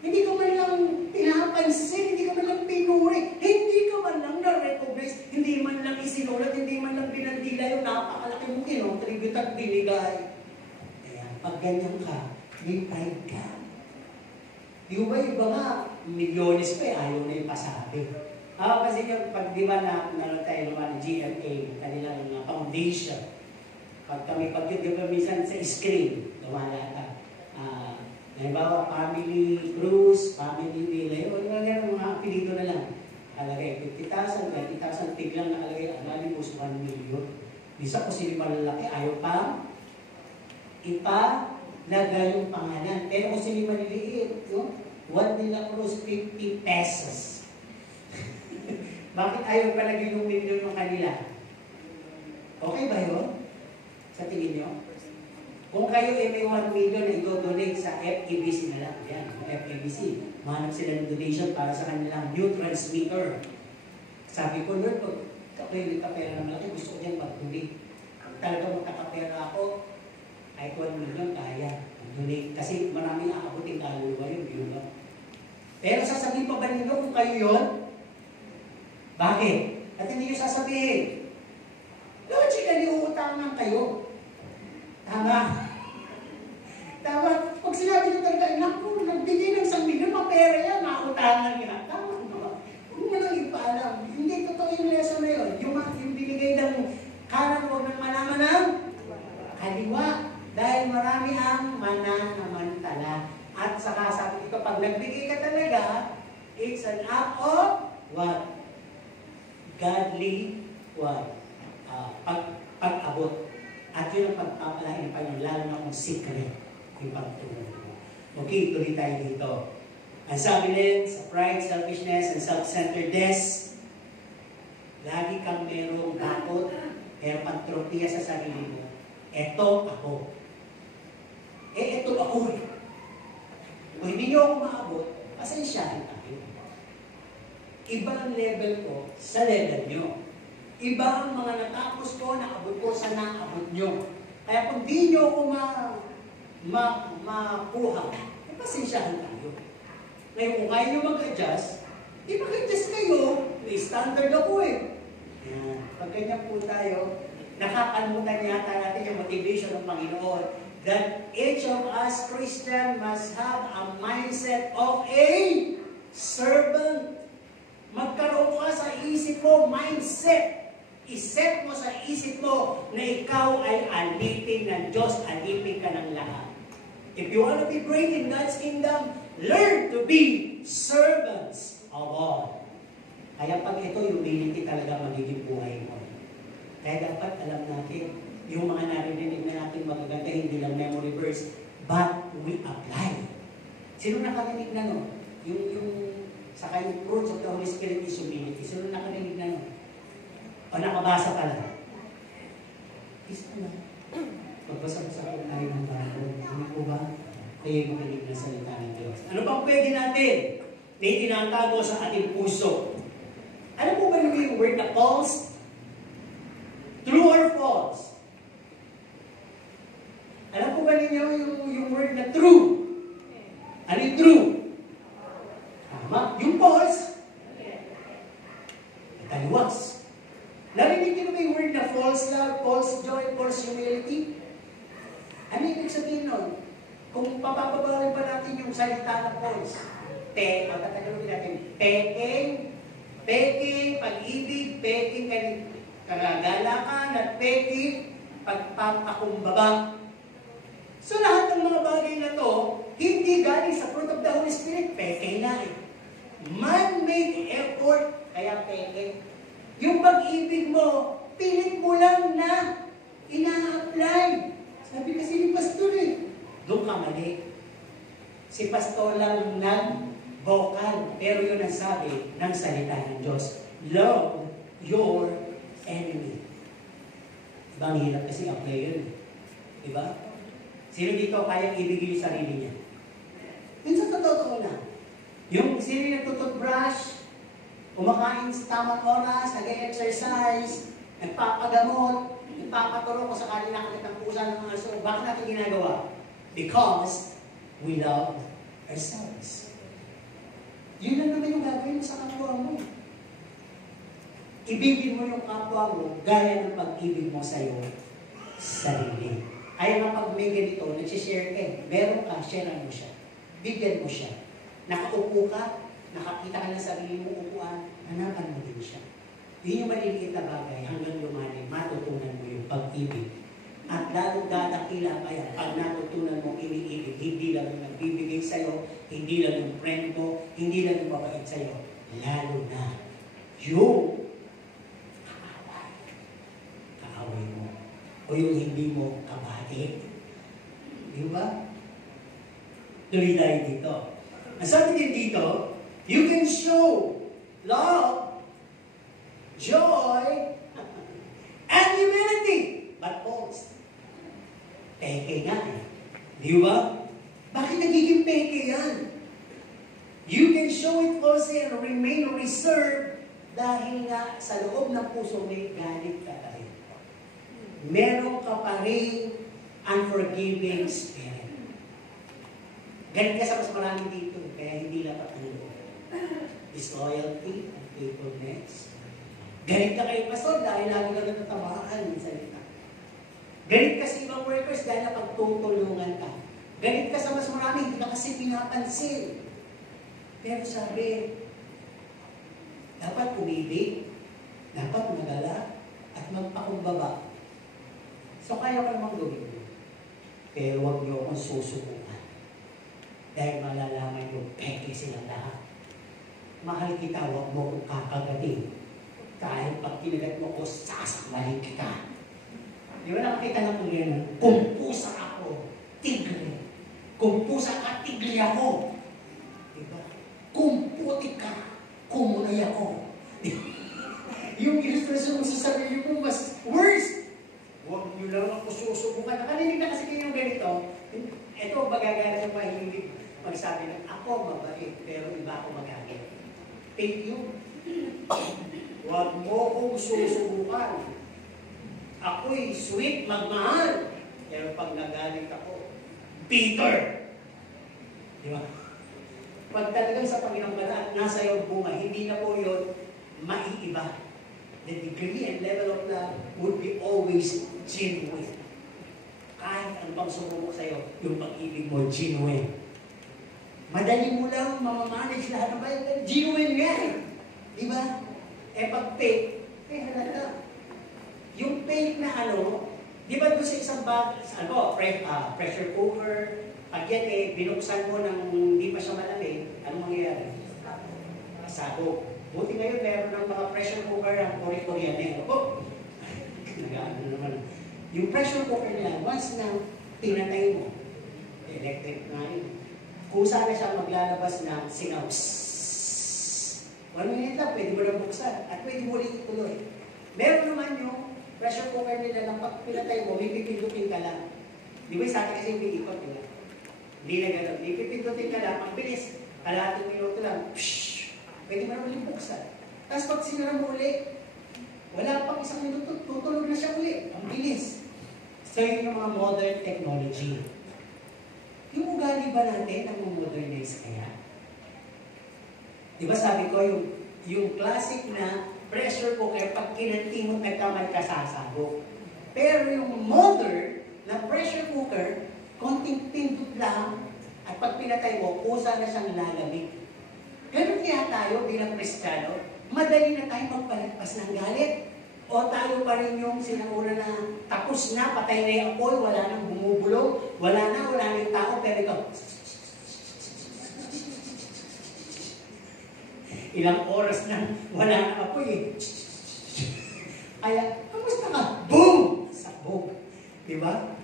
Hindi ka man lang pinapansin, hindi ka man lang pinuri, hindi ka man lang na-recognize, hindi man lang isinulat, hindi man lang pinandila yung napakalaki mo tribute at binigay. Kaya pag ganyan ka, may pride ka. Di ba iba nga, milyones pa ayaw na yung pasabi. Kasi yung pag di ba naroon tayo naman ng GMA, kanilang foundation. Pag kami di ba minsan sa screen, lumalata. Halimbawa, family cruise, family meal, mga apelido na lang. Nakalagay 50,000, 20,000, tiglang nakalagay, alali mo sa 1 million. Bisa ko sila malalaki, ayaw pa ipalagay yung pangalan. Pero kung sila maliliit, one nila cruise 50 pesos. Bakit ayaw palagay yung million ng kanila? Okay ba yun? Sa tingin nyo? Kung kayo ay may 1 million na i-donate sa FEBC na lang, yan, FEBC, mahanap sila ng donation para sa kanilang new transmitter. Sabi ko, Lord, pag kapayo kapera ng malaki, gusto ko dyan mag-donate. Kung talaga magkakapera ako, ay 1 million, kaya mag-donate. Kasi marami aabuting kaluluwa yun, yun ba? Pero sasabihin pa ba ninyo kung kayo yun? Bakit? At hindi nyo sasabihin. Logically, uutangan kayo. Tama. Tama. Pag sinabi nyo talaga, naku, nagbigay ng 1 milyon, mapera yan, mautangan yan. Tama. Huwag mo lang ipaalam. Hindi totoo yung lesson na yun. Yung binigay ng kanan, huwag nang malaman ng kaliwa. Dahil marami ang mananamantala. At saka sabi dito, pag nagbigay ka talaga, it's an act of what? Godly what? Pag-abot. At yun ang pagpapalain ng Panginoon, lalo na kung secret yung pagtulong mo. Okay, tuloy tayo dito. Ang sabi din, sa pride, selfishness, and self-centeredness, lagi kang merong takot, pero pagtropiya sa sarili mo, eto ako. Eto ako eh. Kung hindi nyo ako maabot, pasensyahin tayo. Iba ang level ko sa level nyo. Iba ang mga natapos ko, naabot ko sa naabot nyo. Kaya kung di nyo ako makuha, pasensyahan tayo. Ngayon, kung kaya nyo mag-adjust, mag-adjust kayo. May standard ako eh. Yan. Pag ganyan po tayo, nakakalimutan yata natin yung motivation ng Panginoon that each of us Christian must have a mindset of a servant. Magkaroon ka sa isip mo, mindset. Iset mo sa isip mo na ikaw ay alipin ng Diyos, alipin ka ng lahat. If you want to be great in God's kingdom, learn to be servants of all. Kaya pag ito, humility talaga magiging buhay mo. Kaya dapat alam natin, yung mga narinig na natin magaganda, hindi lang memory verse, but we apply. Sino nakarinig na no? Saka yung fruits of the Holy Spirit is humility. Sino nakarinig na no? O nakabasa ka lang? Isa na. Magbasa ko sa tayo ng Bible. Hindi ko Tayo makinig ng salita ng Diyos. Ano pang pwede natin na itinatago sa ating puso? Ano po ba yung word na false? True or false? Alam po ba ninyo yung word na true? Ano yung true? Tama. Yung false? Taliwas. Narinig niyo ba yung word na false love, false joy, false humility? Ano ibig sabihin nun? Kung papapabawin pa natin yung salita na false, pagkatagalogin natin, peking, pag-ibig, peking, kagagalakan, at peking, pagpapakumbaba. So lahat ng mga bagay na to, hindi galing sa fruit of the Holy Spirit, peking na eh. Man-made effort, kaya peking. Yung pag-ibig mo, pilit mo lang na ina-apply. Sabi kasi ni Pastor eh, doon ka mali. Si Pastor lang nag-vocal, pero yun ang sabi ng salita ng Diyos. Love your enemy. Diba ang hirap kasi apply yun. Diba? Sino dito kayang ibigay yung sarili niya? Minsan totoo na. Yung sino yung nagtututbrush, kumakain sa tamang oras, nag-exercise, nagpapagamot, nagpapaturo ko sa kanila kalit ng pusa ng mga aso. Bakit natin ginagawa? Because we love ourselves. Yun lang naman yung gagawin mo sa kapwa mo. Ibigin mo yung kapwa mo gaya ng pag-ibig mo sa'yo sarili. Kaya kapag may ganito, nagsishare meron ka, sharean mo siya. Bigyan mo siya. Nakaupo ka, nakakita ka ng sarili mo upuan, hanapan mo din siya. Yun yung maliliit na bagay hanggang lumalim, matutunan mo yung pag-ibig. At lalong dadakila kaya pag natutunan mo iniibig, hindi lang yung nagbibigay sa'yo, hindi lang yung friend mo, hindi lang yung mabait sa'yo, lalo na yung kaaway mo o yung hindi mo kabati. Di ba? Tuloy tayo dito. Ang sabi din dito, you can show love, joy, and humility, but false. Peke nga eh. Di ba? Bakit nagiging peke yan? You can show it falsely and remain reserved dahil nga sa loob ng puso may galit ka pa rin. Meron ka pa rin unforgiving spirit. Galit ka sa mas marami dito, kaya hindi lapat ang loob. Disloyalty, unfaithfulness. Galit ka kay pastor dahil lagi ka natatamaan ng salita. Galit ka sa ibang workers dahil napagtutulungan ka. Galit ka sa mas marami, hindi ka kasi pinapansin. Pero sabi, dapat umibig, dapat magala, at magpakumbaba. So kaya ka namang gawin mo. Pero huwag niyo akong susubukan. Dahil malalaman yung peke silang lahat. Mahal kita, huwag mo kong kakagating. Kahit pag kinagat mo ko, sasakmalin kita. Di ba nakakita na po yan? Kung pusa ako, tigre. Kung pusa ka, tigre ako. Di ba? Kung puti ka, kumunay ako. Yung illustration mo sa sarili mo, mas worse. Huwag nyo lang ako susubukan. Nakalinig na kasi kayo ganito. Ito, magagana yung mahilig magsabi ng ako mabait, pero iba ako magalit. Take you. Huwag mo kong susubukan. Ako'y sweet, magmahal. Pero pag nagalit ako, bitter. Di ba? Pag talagang sa Panginoong at nasa iyong bunga, hindi na po yun maiiba. The degree and level of love would be always genuine. Kahit ang pang sumubok sa'yo, yung pag-ibig mo, genuine. Madali mo lang mamamanage lahat ng bayan. Genuine nga eh. Di ba? Eh pag fake, halata. Yung fake na di ba doon sa isang bag, pressure cooker, pag yan binuksan mo ng hindi pa siya malamig, anong mangyayari? Sabog. Buti ngayon meron ng mga pressure cooker ng Korean. Nag-ano naman. Yung pressure cooker nila, once na pinatay mo, electric na yun, kusa na siya maglalabas ng singaw. 1 minute lang, pwede mo na buksan at pwede mo ulit ituloy. Meron naman yung pressure cooker nila na pag pinatay mo, may pipindutin ka lang. Di ba sa atin kasi yung ikot nila? Hindi na gano'n. Ipipindutin ka lang, ang bilis. Kalating minuto lang. Pshhh! Pwede mo naman yung buksan. Tapos pag sinara mo ulit, wala pang isang minuto, tutulog na siya ulit. Ang bilis. So yun yung mga modern technology. Yung ugali ba natin ang modernize kaya? Di ba sabi ko, yung classic na pressure cooker, pag kinantimot na kamay ka sasabog. Pero yung modern na pressure cooker, konting pindot lang, at pag pinatay mo, kusa na siyang lalamig. Ganun kaya tayo bilang Kristiyano, madali na tayo magpalagpas ng galit. O tayo pa rin yung sinauna na tapos na, patay na yung apoy, wala nang bumubulong, wala na yung tao, pero ito. Ilang oras na wala na apoy eh. Kaya, kamusta ka? Boom! Sabog. Diba?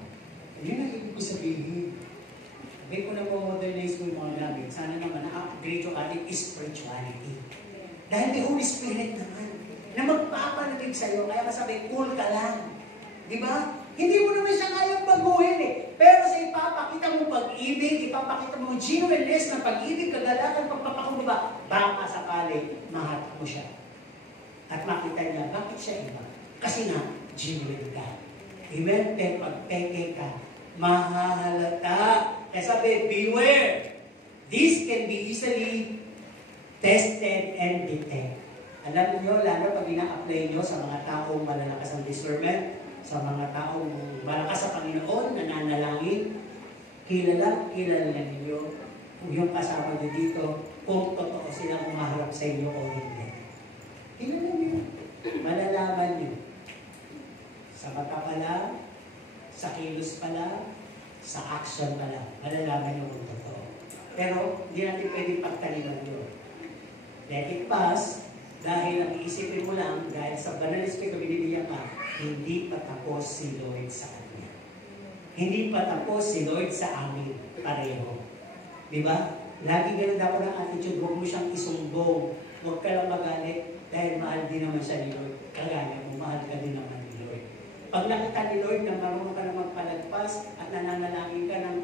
Yun ang ibig ko sabihin. Hindi ko na modernize ko yung mga gamit. Sana naman na-upgrade yung ating spirituality. Dahil may Holy Spirit naman na magpapanagig sa'yo. Kaya masabi, cool ka lang. Di ba? Hindi mo naman siya kayang baguhin eh. Pero sa ipapakita mo pag-ibig, ipapakita mo genuineness ng pag-ibig, kagalakan, pagpapakumbaba, baka sakali, mahatak mo siya. At makita niya, bakit siya iba? Kasi nga, genuine ka. Amen? Pero pag peke ka, mahahalata. Kaya sabi, beware. This can be easily tested and detected. Alam niyo, lalo pag ina-apply niyo sa mga taong malalakas ang discernment, sa mga taong malakas sa Panginoon, nananalangin, kilala ninyo kung yung kasama niyo dito, kung totoo silang umaharap sa inyo o hindi. Kilala niyo, malalaman niyo. Sa mata pa lang, sa kilos pa lang, sa action pa lang, malalaman niyo kung totoo. Pero, hindi natin pwedeng pagtaliman yun. Let it pass, dahil ang iisipin mo lang, dahil sa banal Espiritu binibigyan ka, hindi pa tapos si Lord sa kanya. Hindi pa tapos si Lord sa amin, pareho. Di ba? Lagi ganun ako ng attitude, huwag mo siyang isumbong. Huwag ka lang magalit, dahil mahal din naman siya ni Lord. Kagaya mo, mahal ka din naman ni Lord. Pag nakita ni Lord na marunong ka na magpalagpas at nananalangin ka ng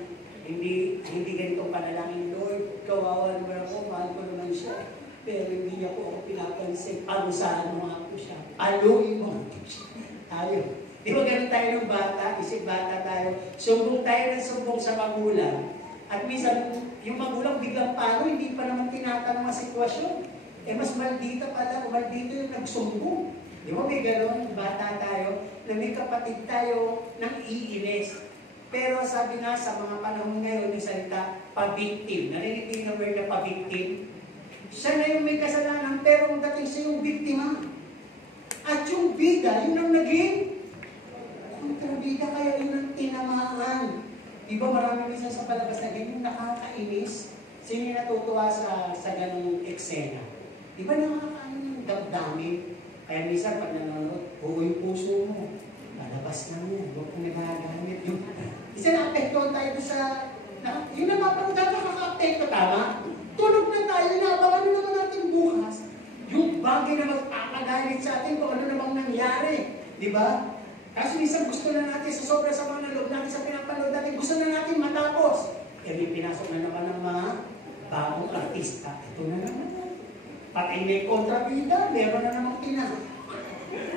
hindi ganitong panalangin, Lord, kawawan mo ako, mahal ko naman siya. Pero hindi niya po ako pinapansin. Parusahan mo nga po siya. Aluin mo nga po siya. Tayo. Di ba ganun tayo ng bata? Isip bata tayo. Sumbong tayo ng sumbong sa magulang. At minsan, yung magulang biglang palo, hindi pa naman tinatanong ang sitwasyon. Eh mas maldita pala, o maldito yung nagsumbong. Di ba may ganun? Bata tayo, na may kapatid tayo nang iinis. Pero sabi nga sa mga panahon ngayon, yung salita, pabiktim. Narinig yung word na pabiktim? Siya na yung may kasalanan, pero ang dating siya yung biktima. At yung bida, yun ang naging kontrabida, kaya yun ang tinamaan. Di ba marami minsan sa palabas na ganyan, nakakainis? Sino yung natutuwa sa ganung eksena? Di ba nakakaano yung damdamin? Kaya minsan pag nanonood, yung puso mo, malabas na mo, huwag kong nagagamit. Isa na-apektuhan tayo sa, yung napapanood tayo, nakaka-apekto, tama? Tulog na tayo, naabangan naman natin bukas. Yung bagay na magpapagalit sa atin kung ano namang nangyari. Di ba? Kasi minsan gusto na natin sa sobra sa mga loob natin sa pinapanood natin, gusto na natin matapos. Eh may pinasok na naman ng mga bagong artista. Ito na naman. Patay na yung kontrabida, meron na namang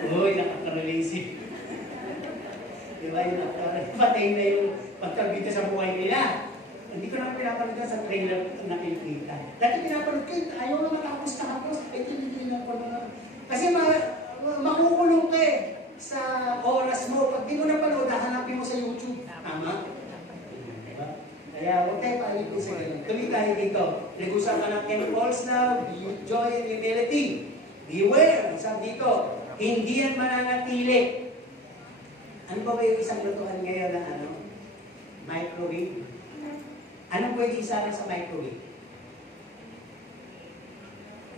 Uy, nakaka-release. Di ba? Patay na yung kontrabida sa buhay nila. Hindi ko na pinapanood sa trailer na nakikita. Dati pinapanood ko, ayaw na matapos. Hindi na po na. Kasi makukulong ka sa oras mo. Pag di mo napanood, hanapin mo sa YouTube. Tama? Diba? Kaya huwag tayo paalipin sa ganun. Tuloy tayo dito. Nag-usapan natin false love, joy, and humility. Beware. Sabi dito, hindi yan mananatili. Ano ba yung isang lutuan ngayon na microwave? Anong pwede isara sa microwave?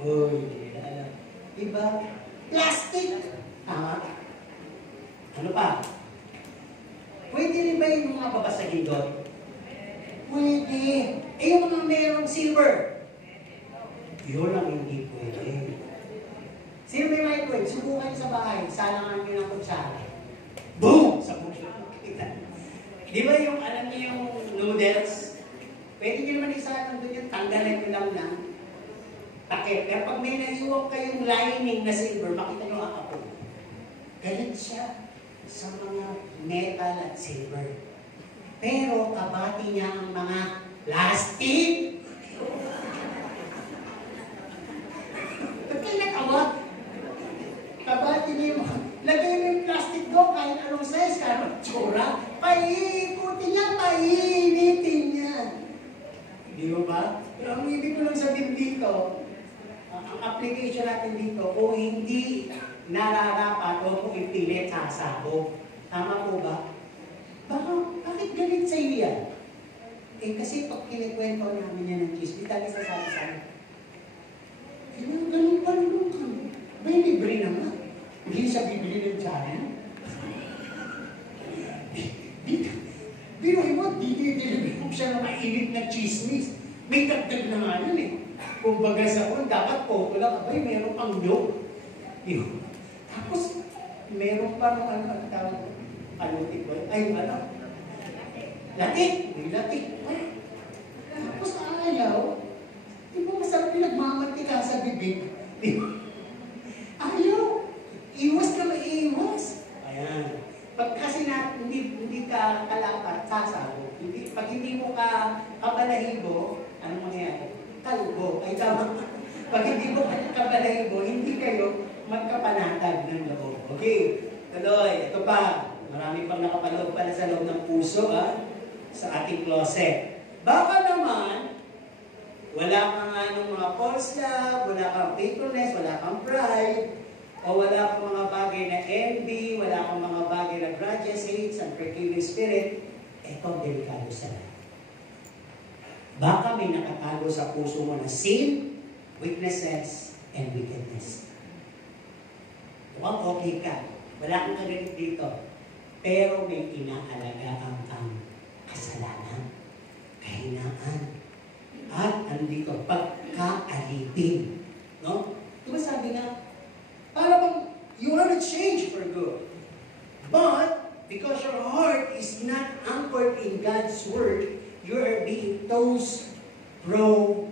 Uy, hindi na alam. Diba? Plastic! Tama. Ano pa? Pwede rin ba yung mga babasagin doon? Pwede. Eh yung mga merong silver? Yun ang hindi pwede. Sino may microwave? Subukan sa bahay. Salangan nyo ng kutsara. Boom! Sa kutsara. Di ba yung, alam niyo yung noodles? Pwede nyo naman isa doon yung tanggalan nyo lang ng takip. Pero pag may naiwan kayong lining na silver, makita nyo ang apoy. Galit siya sa mga metal at silver. Pero kabati niya ang mga plastic. Ba't kayo natawa? Kabati niya yung mga... Lagay mo yung plastic doon kahit anong size, kahit tsura. Paikutin niya, painitin niya. Di ba ba? Pero ang ibig ko lang sabihin dito, ang application natin dito, kung hindi nararapat o kung ipilit sasabog. Tama po ba? Bakit galit sa iyo yan? Eh kasi pag kinikwento namin yan ng chismis, talaga sasabi sa amin. Ganun ka. May libre naman. Hindi siya bibili ng channel. Biruhin mo, dili-dili mo siya ng mainit na chismis. May dagdag na nga yun eh. Kung baga sa kung dapat po, wala abay, meron pang yolk. Tapos, meron pa ng ano tawag ko. Alutik ko. Ay, ano? Latik. May latik. Tapos ayaw. Di ba masarap yung nagmamantika sa bibig? Ayaw. Iwas ka maiiwas. Ayan. Pag kasi hindi ka kalapat, sasabog. Pag hindi mo ka kabalahibo, anong mangyayari? Kalbo. Ay tama. Pag hindi mo kabalahibo, hindi kayo magkapanatag ng loob. Okay. Tuloy. Ito pa. Marami pang nakapaloob pala sa loob ng puso, sa ating closet. Baka naman, wala kang mga false love, wala kang faithfulness, wala kang pride, o wala kang mga bagay na envy, wala kang mga bagay na grudges, hates, unforgiving spirit, ito delikado sa lahat. Baka may nakatago sa puso mo na sin, weaknesses, and wickedness. Mukhang okay ka. Wala kang kagalit dito. Pero may inaalagaan kang kasalanan, kahinaan, at andito, pagkaalipin. No? Diba sabi nga, para bang you want to change for good. But, because your heart is not anchored in God's Word, you are being tossed, pro,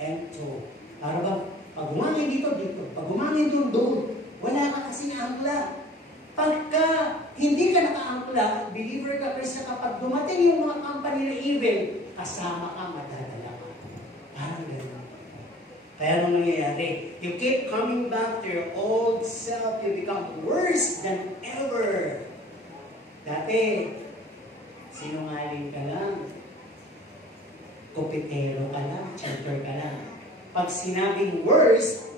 and to. Para bang, pag umangin dito, pag umangin doon, wala ka kasing angkla. Pagka hindi ka naka-angkla, believer ka, Christian, kapag dumating yung mga company na evil, kasama ka, madadala ka. Parang gano'n. Kaya nung nangyayari, you keep coming back to your old self, you become worse than ever. Dati, sinungaling ka lang, kupitero ka lang, cheater ka lang. Pag sinabing worse,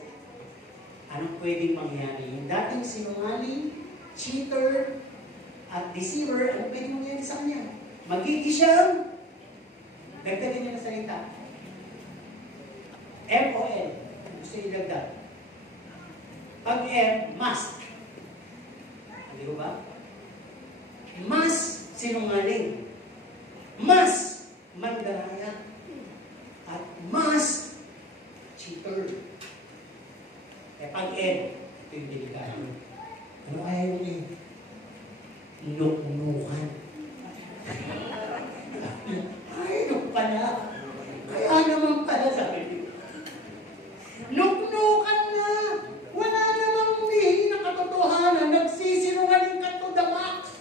anong pwedeng mangyari? Yung dating sinungaling, cheater, at deceiver, anong pwedeng mangyari sa kanya? Magiging siyang, dagdagan niya na salita. M-O-L. Gusto niyo dagdag. Pag M, must. Hindi ko ba? Mas sinungaling. Mas mandaraya. At mas cheater. Pag N, ito yung delikado. Ano kaya yung N? Nuk-nukan. Ay, nuk pala. Kaya naman pala sabi niyo. Nuk-nukan na. Wala namang humihingi ng katotohanan. Nagsisinungaling ka to the max.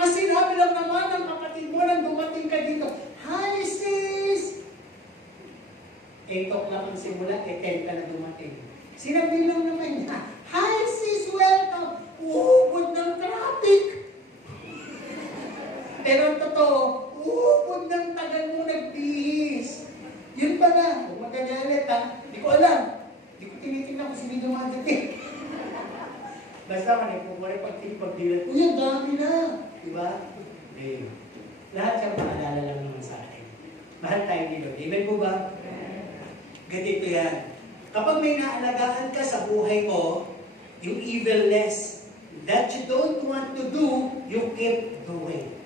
Ang sinabi lang naman ng kapatid mo nang dumating ka dito, hi sis! 8 o'clock ang simula, 10 ka na dumating. Sinabi lang naman niya, hi sis, welcome! Uupod ng traffic! Pero ang totoo, uupod ng tagal mo nagbihis. Yun pa na, kung magagalit ha, di ko alam. Di ko tinitingnan kung sino dumadating. Basta man, nagpupuri pag-dilat. Uy, ang dami na! Diba? Okay. Lahat siya maalala lang naman sa akin. Mahal tayo dito. Amen po ba? Ganito yan. Kapag may naalagaan ka sa buhay mo, yung evilness that you don't want to do, you keep doing.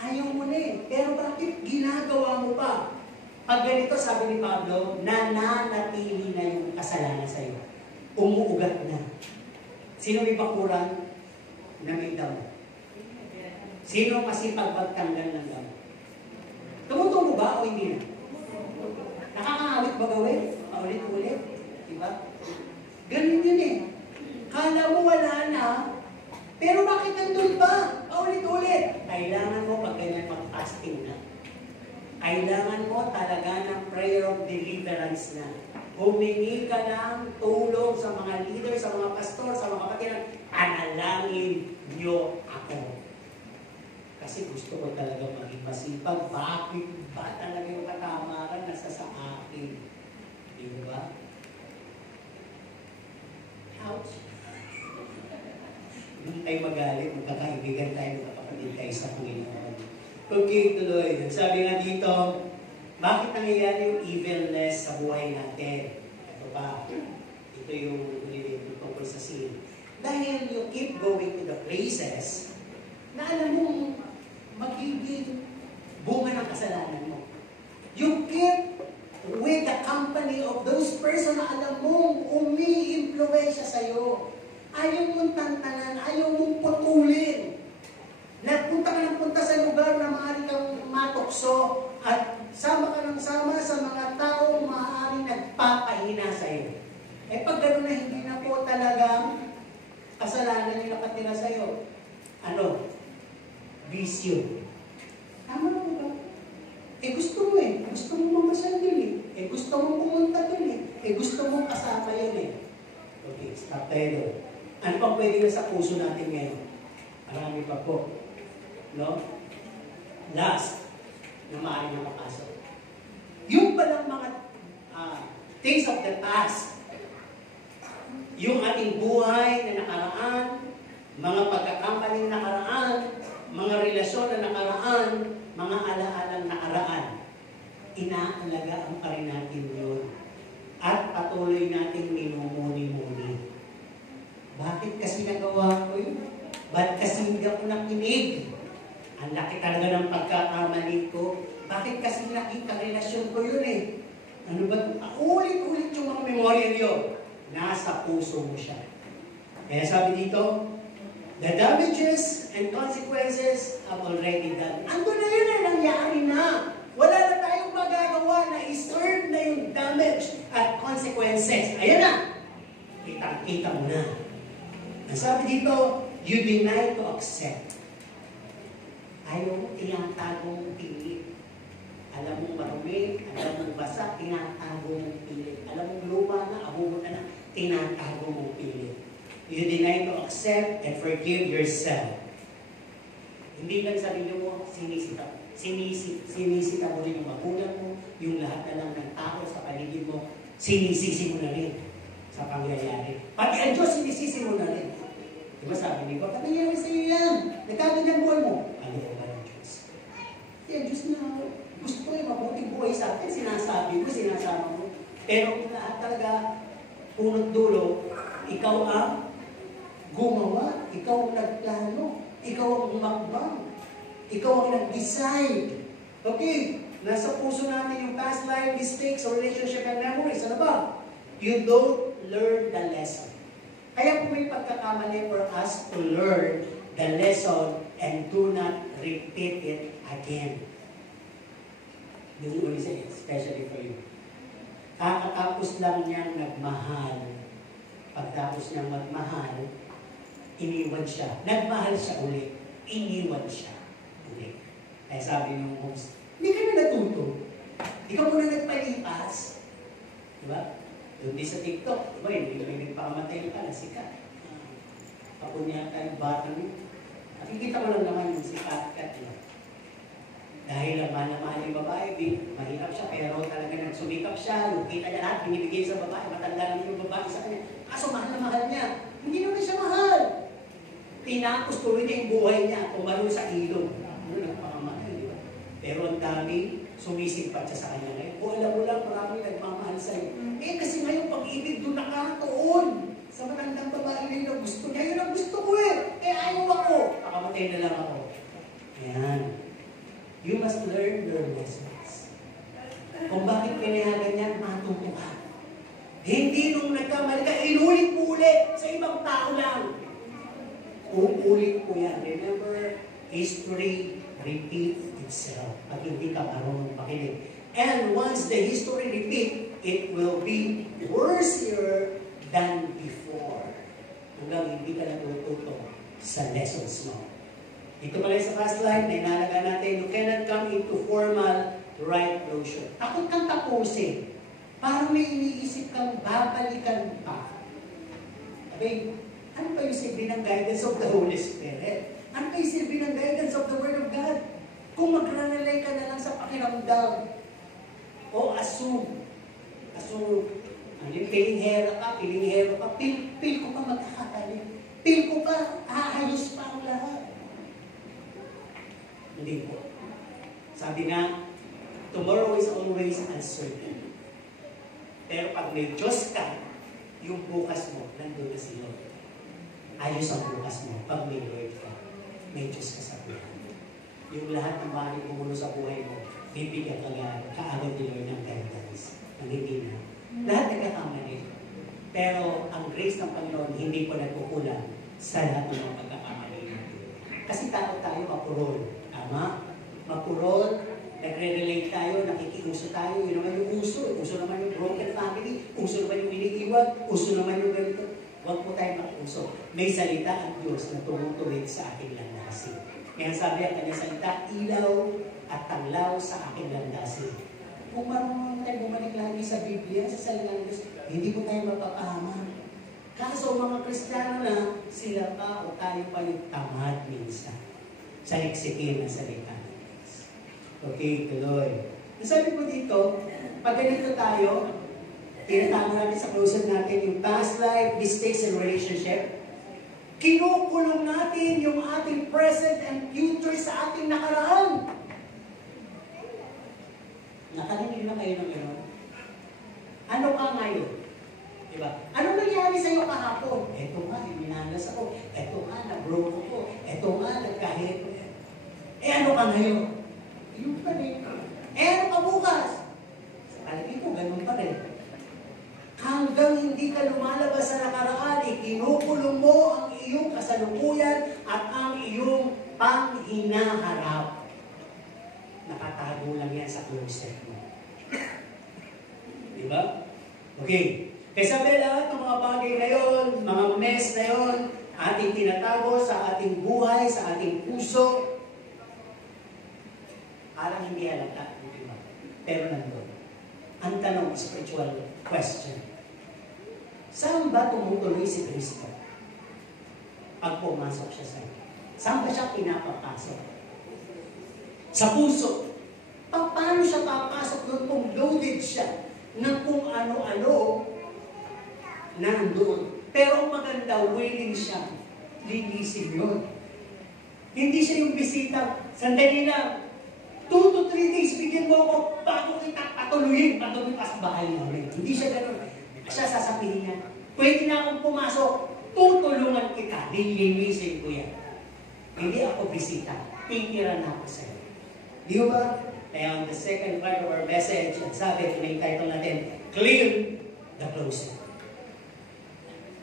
Ayaw mo na eh. Pero bakit ginagawa mo pa? Pag ganito, sabi ni Pablo, nananatili na yung kasalanan sa iyo. Umuugat na. Sino may bakuran na may damo? Sino masipag magtanggal ng damo? Tumutubo o hindi na? Nakakawit ba gawin? Paulit-ulit. Diba? Ganun yun eh. Kala mo wala na, pero bakit nandun pa? Paulit-ulit. Kailangan mo pag ganyan mag-fasting na. Kailangan mo talaga ng prayer of deliverance na. Humingi ka ng tulong sa mga leader, sa mga pastor, sa mga kapatiran. Panalangin niyo ako. Kasi gusto ko talaga maging masipag. Bakit ba talaga yung katamaran nasa sa akin? Di ba? Ouch! Hindi tayo magalit, magkakaibigan tayo, magkakapatid tayo sa Panginoon. Okay, tuloy. Sabi nga dito, bakit nangyayari yung evilness sa buhay natin? Ito pa, ito yung tungkol sa sin. Dahil you keep going to the places na alam mong magiging bunga ng kasalanan mo. You keep with the company of those person na alam mong umi-influensya sa'yo. Ayaw mong tantanan, ayaw mong putulin. Nagpunta ka ng punta sa lugar na maaari kang matukso at sama ka ng sama sa mga taong maaaring nagpapahina sa'yo. Eh pag gano'n na hindi na po talagang kasalanan yung nakatira sa'yo, ano? Bisyo. Tama na ba? Eh gusto mo eh. Gusto mo mamasyal dun eh. Eh gusto mo pumunta dun eh. Eh gusto mo kasama yun eh. Okay, stop tayo doon. Ano pang pwede na sa puso natin ngayon? Marami pa po. No? Last, na maaaring na makasok. Yung palang mga things of the past, yung ating buhay na nakaraan, mga pagkakamaling nakaraan, mga relasyon na nakaraan, mga alaalang nakaraan, inaalagaan pa rin natin yun. At patuloy natin minumuni-muni. Bakit kasi nagawa ko yun? Ba't kasi hindi ako nakinig? Ang laki talaga ng pagkakamali ko. Bakit kasi nakita relasyon ko yun eh? Ano ba? Ulit-ulit yung mga memorya niyo. Nasa puso mo siya. Kaya sabi dito, the damages and consequences have already done. Ando na yun eh, nangyari na. Wala na tayong magagawa na i-serve na yung damage at consequences. Ayan na. Kitang-kita mo na. Ang sabi dito, you deny to accept. Ayaw mo, tinatago mong pilit. Alam mong marumi, alam mong basa, tinatago mong pilit. Alam mong luma na, abubutan na, tinatago mong pilit. You deny to accept and forgive yourself. Hindi lang sabi niyo mo, sinisita mo rin yung magulang mo, yung lahat na lang ng tao sa paligid mo, sinisisi mo na rin sa pangyayari. Pati ang Diyos, sinisisi mo na rin. Diba sabi ni God, ano nangyari sa iyo yan? Nagkagandang buhay mo. Ano ko ba ng Diyos? Kaya Diyos na gusto ko yung mabuting buhay sa atin, sinasabi mo, sinasama mo. Pero lahat talaga, punot dulo, ikaw ang gumawa, ikaw ang nagplano, ikaw ang umakbang, ikaw ang nag-decide. Okay, nasa puso natin yung past life mistakes or relationship and memories. Ano ba? You don't learn the lesson. Kaya po may pagkakamali for us to learn the lesson and do not repeat it again. This is especially for you. Kakatapos lang niyang nagmahal. Pagtapos niyang magmahal, iniwan siya. Nagmahal siya ulit. Iniwan siya ulit. Kaya sabi ng host, hindi ka na natuto. Hindi ka muna nagpalipas. Diba? Doon din sa TikTok, diba, hindi nagpakamatay ka na sikat. Kapunyatan, bata niya. Nakikita ko lang naman yung sikat-kat niya. Dahil naman yung babae, mahirap siya, pero talaga nagsumikap siya, yung kita niya lahat, binibigay sa babae, matanda lang yung babae sa kanya. Kaso mahal na mahal niya. Hindi naman siya mahal. Tinapos tuloy niya yung buhay niya, tumalo sa ilog. Ano nagpakamahal, di ba? Pero ang dami, sumisimpat siya sa kanya ngayon. O alam mo lang, marami nagmamahal sa'yo. Eh kasi ngayon, pag-ibig doon nakatuon sa matandang babae na gusto niya. Yun ang gusto ko eh. Eh ayaw ako. Pakamatay na lang ako. Ayan. You must learn your lessons. Kung bakit pinayagan niya, matuto ka. Hindi nung nagkamali ka, inulit mo ulit sa ibang tao lang. Uulit ko yan. Remember, history repeat itself pag hindi ka marunong makinig. And once the history repeat, it will be worsier than before. Hanggang hindi ka natututo sa lessons mo. Ito pala sa past life na inalaga natin, you cannot come into formal right closure. Takot kang tapusin. Parang may iniisip kang babalikan pa. Abay, ano pa yung silbi ng guidance of the Holy Spirit? Ano pa yung silbi ng guidance of the Word of God? Kung mag-rely ka na lang sa pakiramdam o assume, pilinghero ka, pil ko pa magkakakali. Pil ko pa, aayos pa ang lahat. Hindi po. Sabi nga, tomorrow is always uncertain. Pero pag may Diyos ka, yung bukas mo, nandun na si Lord. Ayos ang bukas mo pag may Lord ka. May Diyos ka sa buhay. Yung lahat ng bagay kumulo sa buhay mo, bibigyan ka kaagad ni Lord ng guidance. Ang hindi na. Lahat nagkakamali. Pero ang grace ng Panginoon, hindi po nagkukulang sa lahat ng mga pagkakamali natin. Kasi tayo mapurol. Tama? Mapurol, nagre-relate tayo, nakikiuso tayo, yun naman yung uso. Uso naman yung broken family, uso naman yung iniiwan, uso naman yung ganito. Huwag po tayo makiuso. May salita ang Diyos na tumutuwid sa aking landasin. Kaya sabi ang kanyang salita, ilaw at tanglaw sa aking landasin. Kung marunong tayo bumalik lagi sa Biblia, sa salita ng Diyos, hindi po tayo mapapahama. Kaso mga Kristiyano na, sila pa o tayo pa yung tamad minsan sa leksikin ng salita ng Diyos. Okay, tuloy. Sabi po dito, pag ganito tayo, tinatama natin sa closer natin yung past life, mistakes, and relationship. Kinukulong natin yung ating present and future sa ating nakaraan. Nakarinig na kayo ng gano'n? Ano ka ngayon? Diba? Ano nangyari sa'yo kahapon? Eto nga, minalas ako. Eto nga, nabroke ako. Eto nga, nagkahit ko. Ano ka ngayon? Yung pa rin. Ano ka bukas? Sa palagay ko, ganun pa rin. Hanggang hindi ka lumalabas sa nakaraan, kinukulong mo ang iyong kasalukuyan at ang iyong panghinaharap. Nakatago lang yan sa closet mo. Diba? Okay. Kaya sabi lahat ng mga bagay na yun, mga mess na yun, ating tinatago sa ating buhay, sa ating puso, parang hindi halata. Diba? Pero nandun. Ang tanong, spiritual question. Saan ba tumutuloy si Kristo? Pag pumasok siya sa iyo. Saan ba siya pinapapasok? Sa puso. Paano siya papasok doon kung loaded siya ng kung ano-ano nandoon? Pero ang maganda, willing siya. Linisin yun. Hindi siya yung bisita. Sandali lang. 2 to 3 days, bigyan mo ako bago kita patuloyin pa sa bahay namin. Hindi siya ganun. Siya sasabihin niya, pwede na akong pumasok, tutulungan kita, lilinisin ko yan. Hindi ako bisita, titira na ako sa'yo. Di ba? Kaya on the second part of our message, at sabi, title natin, Clear the Closet.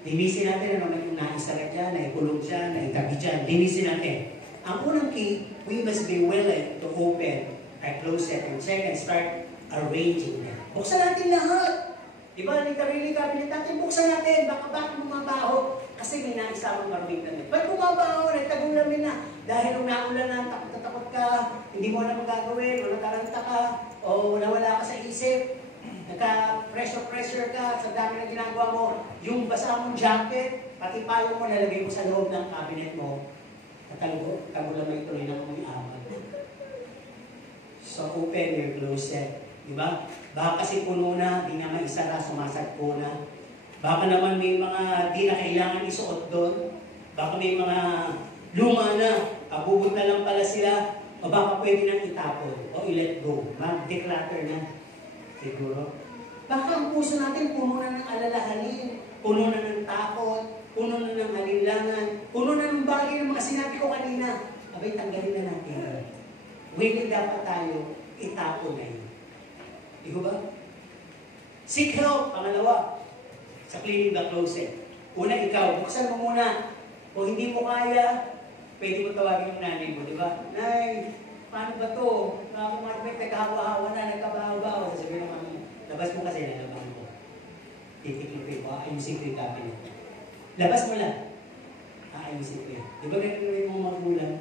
Linisin natin ano man yung naisagat dyan, naikulong dyan, naitabi dyan. Linisin natin. Ang unang key, we must be willing to open our closet and check and start arranging them. Buksan natin lahat. Diba, literally cabinet natin, buksan natin, baka bumabaho. Kasi may naisamang maruming damit. Ba't bumabaho? Nagtagong namin na. Dahil nung naulan na, takot ka, hindi mo na magagawin, o nataranta ka, o nawala ka sa isip, nagka-pressure ka, sa dami na ginagawa mo, yung basa mong jacket, pati payong mo, nalagay mo sa loob ng cabinet mo, tago lang tuloy ng mga amal. So, open your closet. Diba? Baka kasi puno na, di na maisara, sumasagpo na. Baka naman may mga di na kailangan isuot doon. Baka may mga luma na, kabubot na lang pala sila. O baka pwede nang itapon o i-let go. Mag-declutter na. Siguro. Baka ang puso natin puno na ng alalahanin, puno na ng takot, puno na ng alinlangan, puno na ng bagay ng mga sinabi ko kanina. Abay, tanggalin na natin. Willing dapat tayo, itapon na yun. Di ba? Seek help, pangalawa, sa cleaning the closet. Una, ikaw, buksan mo muna. Kung hindi mo kaya, pwede mo tawagin yung nanay mo, di ba? Nay, paano ba to? Mga may nagkahawa-hawa na, nagkabahaw-bahaw. Sasabihin ng mami, labas mo kasi nalaman ko. Titiklopin ko, ayusin ko yung cabinet. Labas mo lang. Ayusin ko yun. Di ba ganun yung mga magulang?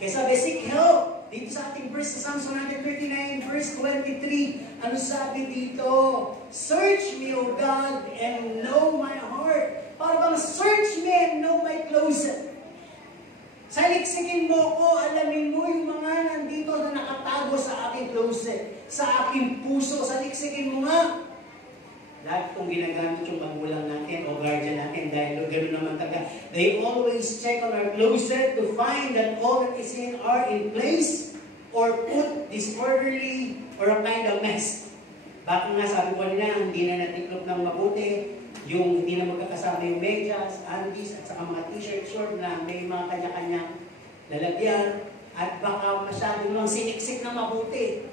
Kaya sabi, seek help. Dito sa ating verse sa Psalms 139, verse 23, ano sabi dito? Search me, O God, and know my heart. Para bang search me and know my closet. Saliksikin mo ko, alamin mo yung mga nandito na nakatago sa aking closet, sa aking puso. Saliksikin mo nga. Lahat itong ginagamit yung magulang natin o guardian natin dahil gano'n naman talaga. They always check on our closet to find that all that is in are in place or put disorderly or a kind of mess. Baka nga sabi ko nila, hindi na natiklop ng mabuti, yung hindi na magkakasama yung medyas, undies, at saka mga t-shirt short na may mga kanya-kanyang lalagyan at baka masyadong lang siniksik na mabuti.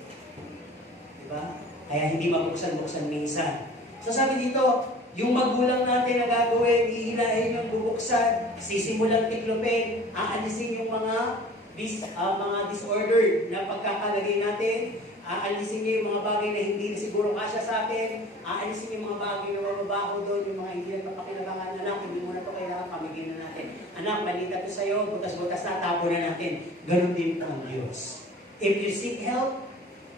Diba? Kaya hindi mabuksan-buksan minsan. So sabi dito, yung magulang natin na gagawin, ihilahin yung bubuksan, sisimulang tiklopin, aalisin yung mga disorder na pagkakalagay natin, aalisin niyo yung mga bagay na hindi na siguro kasya sa atin, aalisin yung mga bagay na mababaho doon, yung mga hindi na papakilabangan, anak, hindi mo na ito kailangan, pamigin na natin. Anak, malita to sa'yo, butas-butas na, tapo na natin. Ganun din ang Diyos. If you seek help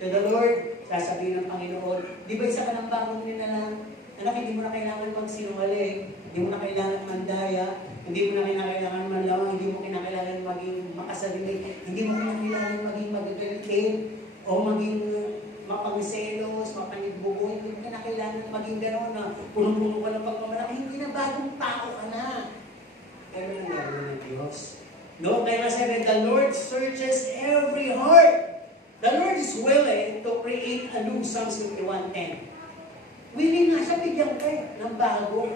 to the Lord, sasabihin ng Panginoon, di ba isa ka ng bagong na lang? Anak, hindi mo na kailangan magsinungaling, hindi mo na kailangan mandaya, hindi mo na kailangan manlawang, hindi mo kailangan maging makasarili, hindi mo kailangan maging mag-delicate, o maging mapangselos, mapanigbubo, hindi mo kailangan maging gano'n na punong-puno ka ng pagmamalaki, hindi na bagong tao ka na. Ganun ang gagawin ng Diyos. No, kaya sabi, the Lord searches every heart. The Lord is willing to create a new Psalms 51:10. Willing nga siya, bigyan ka ng bago.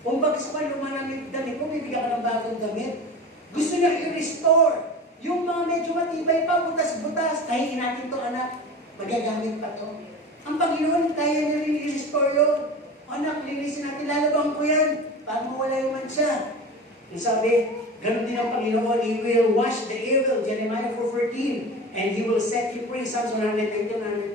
Kung bagsak ka lumanamit damit mo, bibigyan ka ng bagong damit. Gusto niya i-restore. Yung mga medyo matibay pa, butas-butas, kahihin natin to anak, magagamit pa to. Ang Panginoon, kaya niya rin i-restore yun. Anak, linisin natin, lalabang ko yan, para mawala yung mansya. Yung sabi, ganun din ang Panginoon, He will wash the evil, Jeremiah 4:14, and He will set you free, Psalms 119, 112.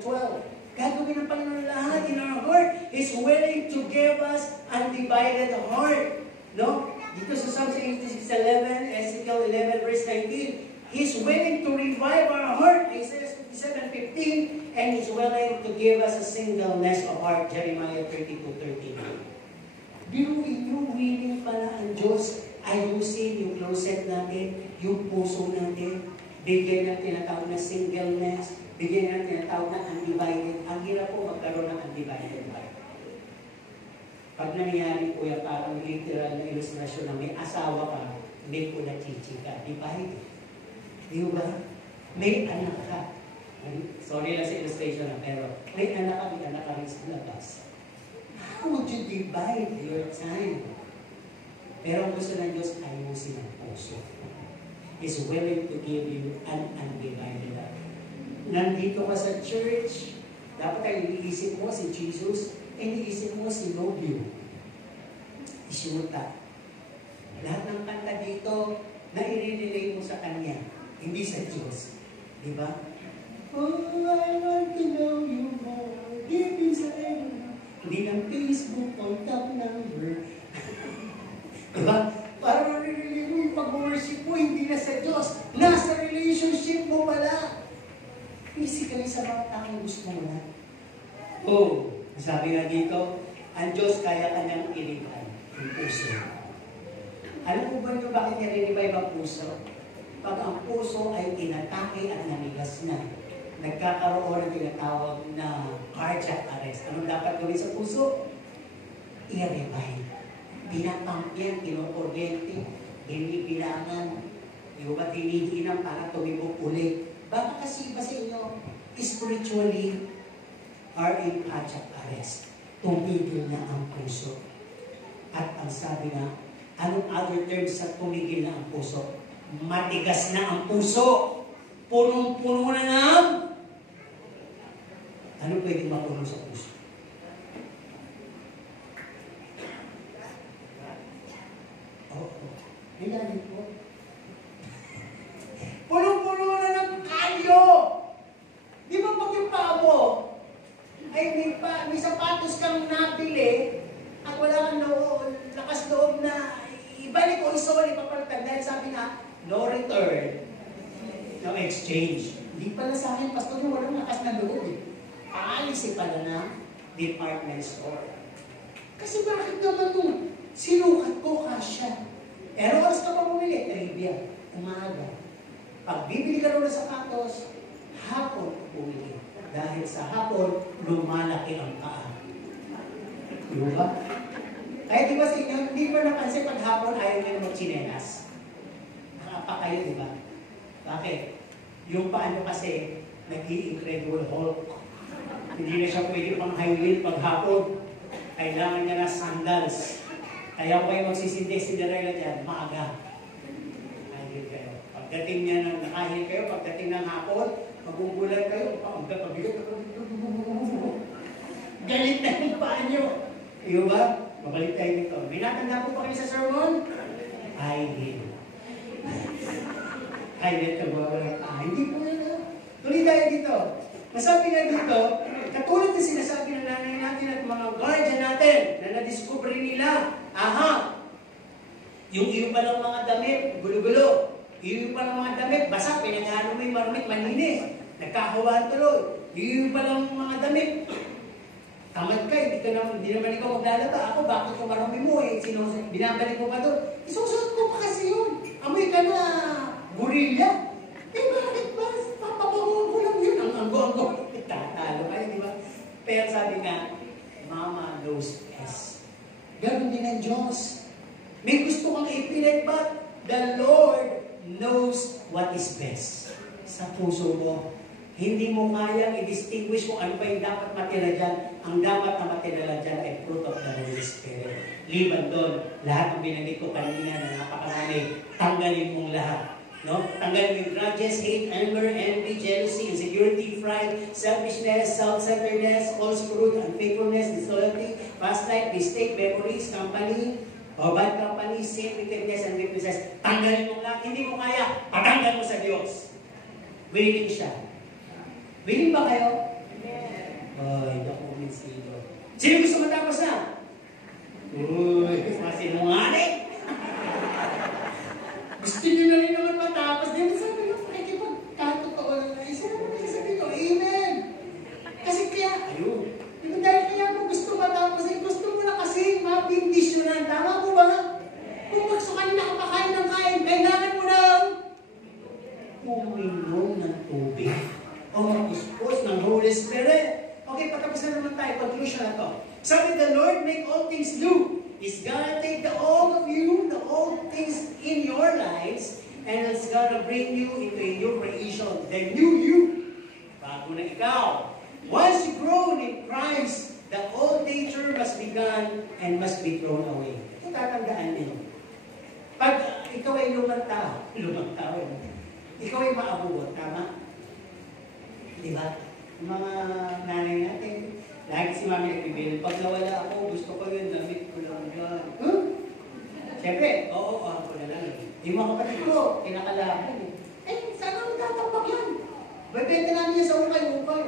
Gagawin ng Panginoon lahat in our heart. He's willing to give us undivided heart. No? Dito sa Psalms 86:11, Ezekiel 11, verse 19, He's willing to revive our heart, Isaiah 57:15, and He's willing to give us a singleness of heart, Jeremiah 32:13. Biruin nyo, willing pala ang Diyos ayusin yung closet natin, yung puso natin, bigyan ng tinatawag na singleness, bigyan ng tinatawag na undivided. Ang hirap po magkaroon ng undivided heart. Pag nangyari po yan, parang literal na ilustrasyon na may asawa ka, may pula chichi ka, divided. Di ba? May anak ka. Sorry lang sa illustration na, pero may anak ka rin sa labas. How would you divide your time? Pero ang gusto ng Diyos, ayusin ang puso. He's willing to give you an undivided life. Nandito ka sa church, dapat ay iniisip mo si Jesus, iniisip mo si Nobio, Isyuta. Lahat ng kanta dito, na i-relay mo sa Kanya, hindi sa Diyos. Di ba? Oh, I want to know you more. Give me sa hindi ng Facebook, contact number. Diba? Para maririli mo yung pag-worship mo, hindi na sa Diyos. Nasa relationship mo pala. Physically sa mga taong gusto mo na. Oh, sabi nga dito, ang Diyos kaya kanyang ilipan yung puso. Alam mo ba nyo bakit niya rin-revive ang puso? Pag ang puso ay inatake at nanigas na, nagkakaroon ng tinatawag na cardiac arrest. Anong dapat gawin sa puso? I-revive. Pinapump yan, kinukuryente, binibilangan, yung ba tiniginan para tumibok ulit. Baka kasi iba sa inyo, spiritually are in cardiac arrest. Tumigil na ang puso. At ang sabi na, anong other terms sa tumigil na ang puso? Matigas na ang puso. Punong-puno na ng ano pwedeng mapuno sa puso? Oo. Nilalim po. Punong-puno na ng kang nabili at wala kang lakas loob na ibalik o isoli, papalitan. Dahil sabi nga, no return, no exchange. Hindi pala sa akin, pastor, yung walang lakas na loob eh. Aalisin pala na department store. Kasi bakit naman nung sinukat ko kasya? Pero oras ka pa bumili, trivia, umaga. Pag bibili ka rin ng sapatos, hapon bumili. Dahil sa hapon, lumalaki ang paa. Diba? Kaya di ba sa inyo, hindi ba napansin pag hapon ayaw nyo mag-chinelas? Nakapa kayo, di ba? Bakit? Yung paano kasi, nag-i-incredible Hulk. Hindi na siya pwede pang high heel pag hapon. Kailangan niya na sandals. Kaya kung kayo magsisindi-Cinderella dyan, maaga. Nahihil kayo. Pagdating niya ng nakahil kayo, pagdating ng hapon, magugulan kayo, pagbigat, galit na yung paa nyo. Iyo ba? Mabalik tayo dito. May natanda po pa kayo sa sermon? High heel. High heel ka ba? Hindi po yun. Tuloy tayo dito. Masabi nga dito, katulad na sinasabi ng nanay natin at mga guardian natin na nadiscover nila, yung iyo pa ng mga damit, gulo-gulo. Iyo pa ng mga damit, basa, pinagano mo yung marumit, maninis. Nagkakawaan tuloy. Iyo pa ng mga damit. Tamad ka, hindi naman ikaw maglalaba. Ako, bakit kung marumi mo eh? Binabalik mo pa doon? Isusunod ko pa kasi yun. Amoy ka na gorilla. Eh bakit ba? Papabangon ko lang yun. Ang anggo-anggo. Tatalo kayo, di ba? Pero sabi nga, Mama knows best. Ganun din ang Diyos. May gusto kang ipilit, but the Lord knows what is best. Sa puso mo, hindi mo kayang i-distinguish kung ano ba yung dapat matira dyan. Ang dapat na matira dyan ay fruit of the Holy Spirit. Liban doon, lahat ng binanggit ko kanina na napakarami, tanggalin mong lahat. No? Tanggalin mo yung grudges, hate, anger, envy, jealousy, insecurity, pride, selfishness, self-centeredness, false fruit, unfaithfulness, disloyalty, past life, mistake, memories, company, o bad company, sin, wickedness, and weaknesses. Tanggalin mo lahat. Hindi mo kaya, patanggal mo sa Diyos. Willing siya. Willing ba kayo? Yes. Ay, hindi ako minsido. Sino gusto matapos na? Uy, masinungaling. Gusto niyo na rin naman matapos. Di ba sabi nyo, pakikipagkatotoo na isa naman kasi sabi nyo, amen. Kasi kaya, ayun. Di ba dahil kaya mo gusto matapos, gusto mo na kasi mapindisyonan. Tama po ba? Kung gusto ka na nakapakain ng kain, kailangan mo na uminom ng tubig. O mag-uspos ng Holy Spirit. Okay, patapos na naman tayo. Conclusion na to. Sabi, the Lord make all things new. He's gonna take the old of you, the old things in your lives, and it's gonna bring you into a new creation. The new you. Bago na ikaw. Once you grow in Christ, the old nature must be gone and must be thrown away. Ito tatandaan niyo. Pag ikaw ay lumang tao, ikaw ay maabubot, tama? Diba? Mga nanay natin, lagi si mami nagbibil, pag nawala ako, gusto ko yun, damit ko lang yan. Huh? Siyempre, oo, ako na lang. Yung mga kapatid ko, kinakalaban eh. Saan ang tatapak yan? Bebenta namin yan sa ukay-ukay.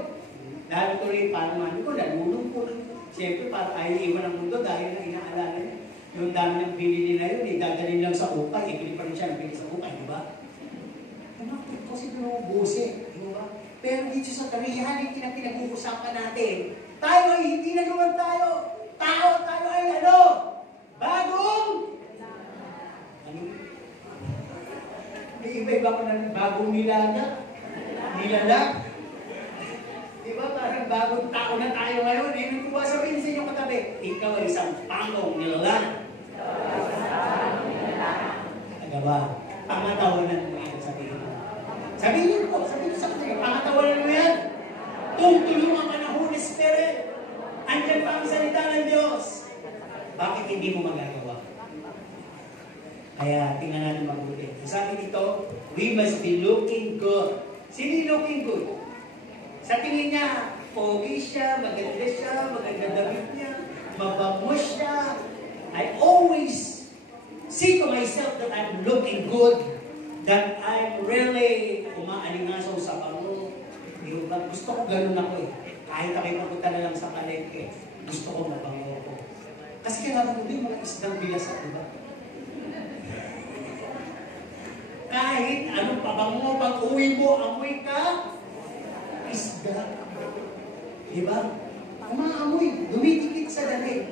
Dahil tuloy, paano mami ko, nalulong ko. Siyempre, para ayaw iwan ang mundo dahil na inaalala niya. Yung dami ng binili na yun, dadalhin lang sa ukay, ibili pa rin siya ng binili sa ukay, di ba? Tumakit ko si Busi, di ba? Pero dito sa reality na pinag-uusapan natin, tayo ay hindi na naman tayo. Tayo ay ano? Bagong? Ano? May iba-iba ko na bagong nilaga. Nilalag. Diba? Parang bagong tao na tayo ngayon. Eh, kung ba sabihin sa inyong katabi, ikaw ay isang pangong nilalag. Taga ba? Pangatawanan mo yan, sabihin mo. Sabihin po, sabihin sa kanila, pangatawanan mo yan. Tulungan ka ng Holy Spirit. Andyan pa ang salita ng Diyos. Bakit hindi mo magagawa? Kaya tingnan natin mabuti. Sabi dito, we must be looking good. Sino looking good? Sa tingin niya, pogi siya, maganda damit niya, mabango siya. I always say to myself that I'm looking good, that I'm really umaalingasaw sa pango. Gusto ko ganun ako eh. Kahit ako'y pupunta na lang sa palengke, gusto ko mabango ko. Kasi kailangan mo din mga isdang bilasa, di ba? Kahit anong pabango, pag uwi mo, amoy ka, isda. Di ba? Umaamoy, dumidikit sa damit.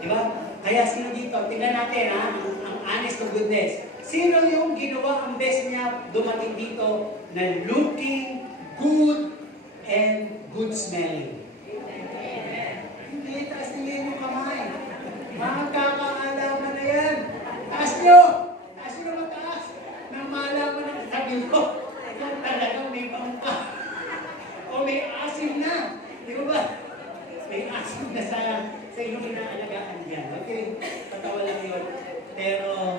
Di ba? Kaya sino dito, tingnan natin ha, ang honest to goodness. Sino yung ginawa ang best niya dumating dito na looking good and good smelling? Hindi, taas niyo yung kamay. Makakaalaman na yan. Taas nyo! Taas nyo na mataas. Nang malaman na sabi ko, kung talagang may bangka. O may asim na. Di ba? May asim na sa inyong inaalagaan dyan. Okay, patawa lang yun. Pero,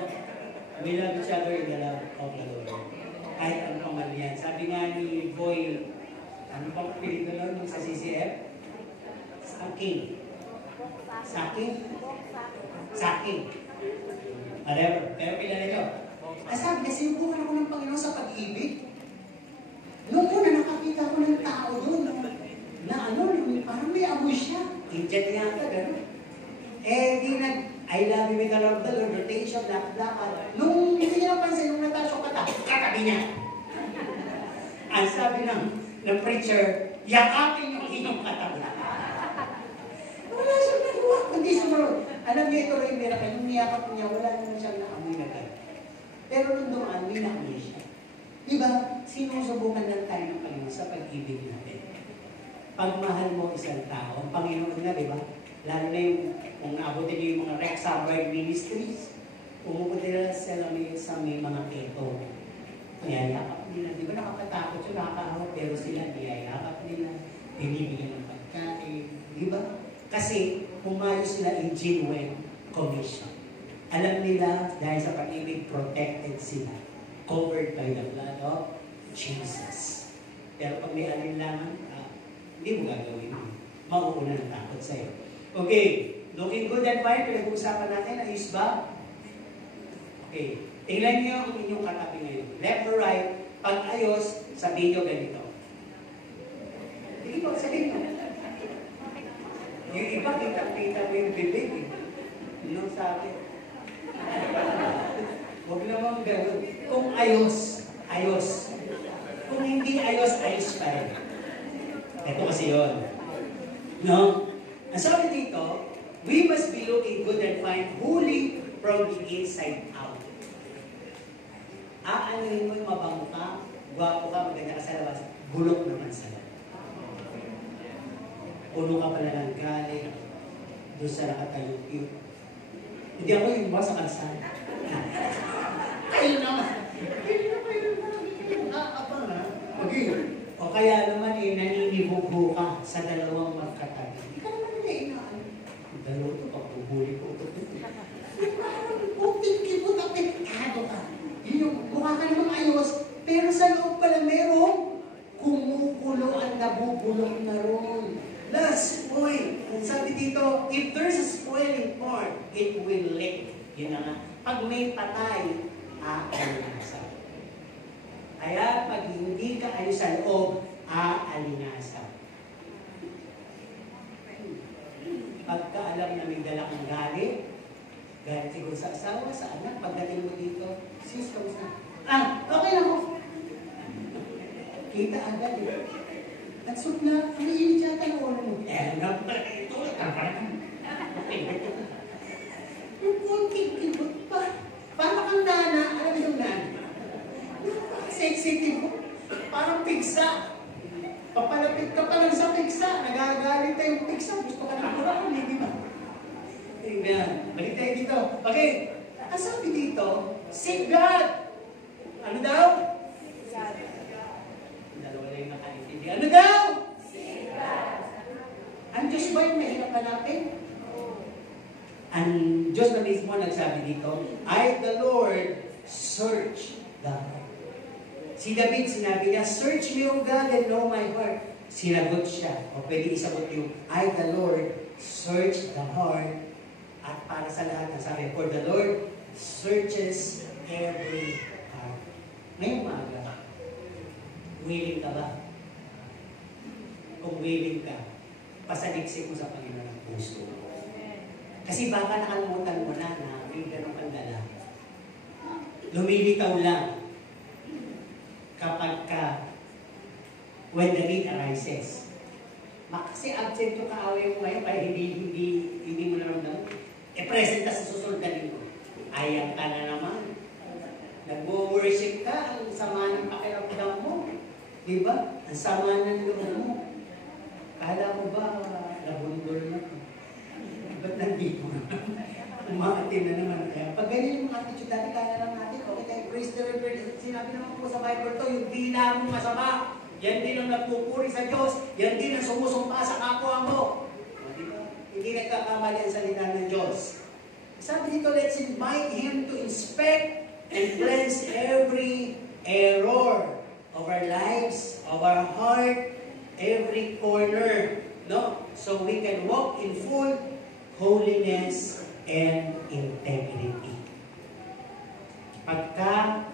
we love each other in the love of the Lord. Kahit ano pang mali yan. Sabi nga ni Boy, ano pang pinito nun sa CCF? Saking. Saking? Saking. Whatever. Pero kilala nyo. Sabi niya, sinubukan ako ng Panginoon sa pag-ibig. Noong una, nakakita ko ng tao doon na parang may amoy siya. Injet niya ka, gano'n. Di I love you with the love of the Lord, rotation, lakad-lakad. Nung hindi niya napansin, nung natasok katabi niya. Ang sabi ng preacher, yakapin yung inyong katabi. Wala siyang nagawa, kundi sumunod. Alam niyo ito rin, miracle, nung niyakap niya, wala naman siyang naamoy na gano'n. Pero nung dumaan, may naamoy siya. Diba? Sinusubukan lang tayo ng Panginoon sa pag-ibig natin. Pagmahal mo isang tao, ang Panginoon na, diba? Lalo na yung, kung naabutin niyo yung mga Rexa Bride Ministries, pumupunta nila sa may mga keto. Niyayakap nila. Di ba nakakatakot yun, nakakahawa, pero sila niyayakap nila, binibigyan ng pagkain. Di ba? Kasi pumayo sila in genuine commission. Alam nila, dahil sa pag-ibig, protected sila. Covered by the blood of Jesus. Pero pag may alinlangan, hindi mo gagawin mo. Mauuna ng takot sa'yo. Okay, looking good and fine, pinag-uusapan natin, ayos ba? Okay, tingnan niyo ang inyong katabi ngayon. Left or right, pag ayos, sabihin niyo ganito. Sige po, sabihin mo. Yung iba, kita-kita mo yung bibig. Nung sabi, huwag naman gano'n. Kung ayos, ayos. Kung hindi ayos, ayos pa rin. Ito kasi yun. No? Ang sabi dito, we must be looking good and fine, holy from the inside out. Aanuhin mo yung mabango ka, gwapo ka, maganda ka sa labas, bulok naman sa labas. Puno ka pala ng galing, doon sa nakatayo-tayo. Hindi ako yung mga sa kalsada. Kayo naman. Abang na. Okay. O kaya naman naninibugho ka sa dalawang magkatabi. Hindi ka naman nila inaan. Dalawa ito, pagbuhuli ko ito. Putik-kipot at pekado ka. Mukha ka naman ayos, pero sa loob pala merong kumukulo at nabubulok na ron. Last point. Sabi dito, if there's a spoiling part, it will leak. Yun na nga. Pag may patay, aalinasan. Kaya pag hindi ka ayos sa loob, aalinasan. Pagka alam na may dala kang galit siguro sa asawa, sa anak, pagdating mo dito, sis, kamusta? Okay ako. Kita agad eh. At so na, umiinit yata ang ulo mo. Ito, yung kunting-kibot pa. Parang kang nana, alam mo yung nana? Sensitive mo. Parang pigsa. Papalapit ka pa lang sa pigsa. Nagagalit tayo yung pigsa. Gusto ka ng kurang, hindi ba? Tingnan. Balik tayo dito. Okay. Ang sabi dito, seek God. Ano daw? Dalawa na yung nakaintindi. Ano daw? Seek God. Ang Diyos ba yung mahirap hanapin? Ang Diyos na mismo nagsabi dito, I, the Lord, search the heart. Si David, sinabi niya, search me, O God, and know my heart. Sinagot siya. O pwede isagot yung, I, the Lord, search the heart. At para sa lahat, sabi, for the Lord searches every heart. Ngayong maaga, willing ka ba? Kung willing ka, Pasaliksik mo sa Panginoon ang puso mo. Kasi baka nakalimutan mo na may ganun kang dala. Lumilitaw lang kapag when the need arises. Kasi absent yung kaaway mo ngayon, kaya hindi mo naramdaman. Present ka sa susunod na linggo. Ayan ka na naman. Nag-worship ka, ang sama ng pakiramdam mo. Diba? Ang sama ng loob mo. Kala mo ba, nabundol na to? Ba't nandito na? Umaatin na naman. Kaya pag ganyan yung attitude natin, kaya lang natin, okay, kaya praise the Lord, sinabi naman po sa Bible to, yung dila mo masama, yan din ang nagpupuri sa Diyos, yan din ang sumusumpa sa kapwa mo. Diba? Hindi nagkakamali ang salita ng Diyos. Sabi dito, let's invite Him to inspect and cleanse every error of our lives, of our heart, every corner, no? So we can walk in full holiness and integrity. Pagka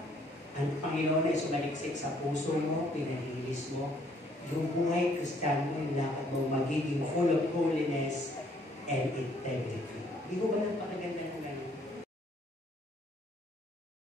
ang Panginoon ay sumaliksik sa puso mo, pinalilis mo, yung buhay Kristiyano mo, yung lakad mo magiging full of holiness and integrity. Hindi ko ba napakaganda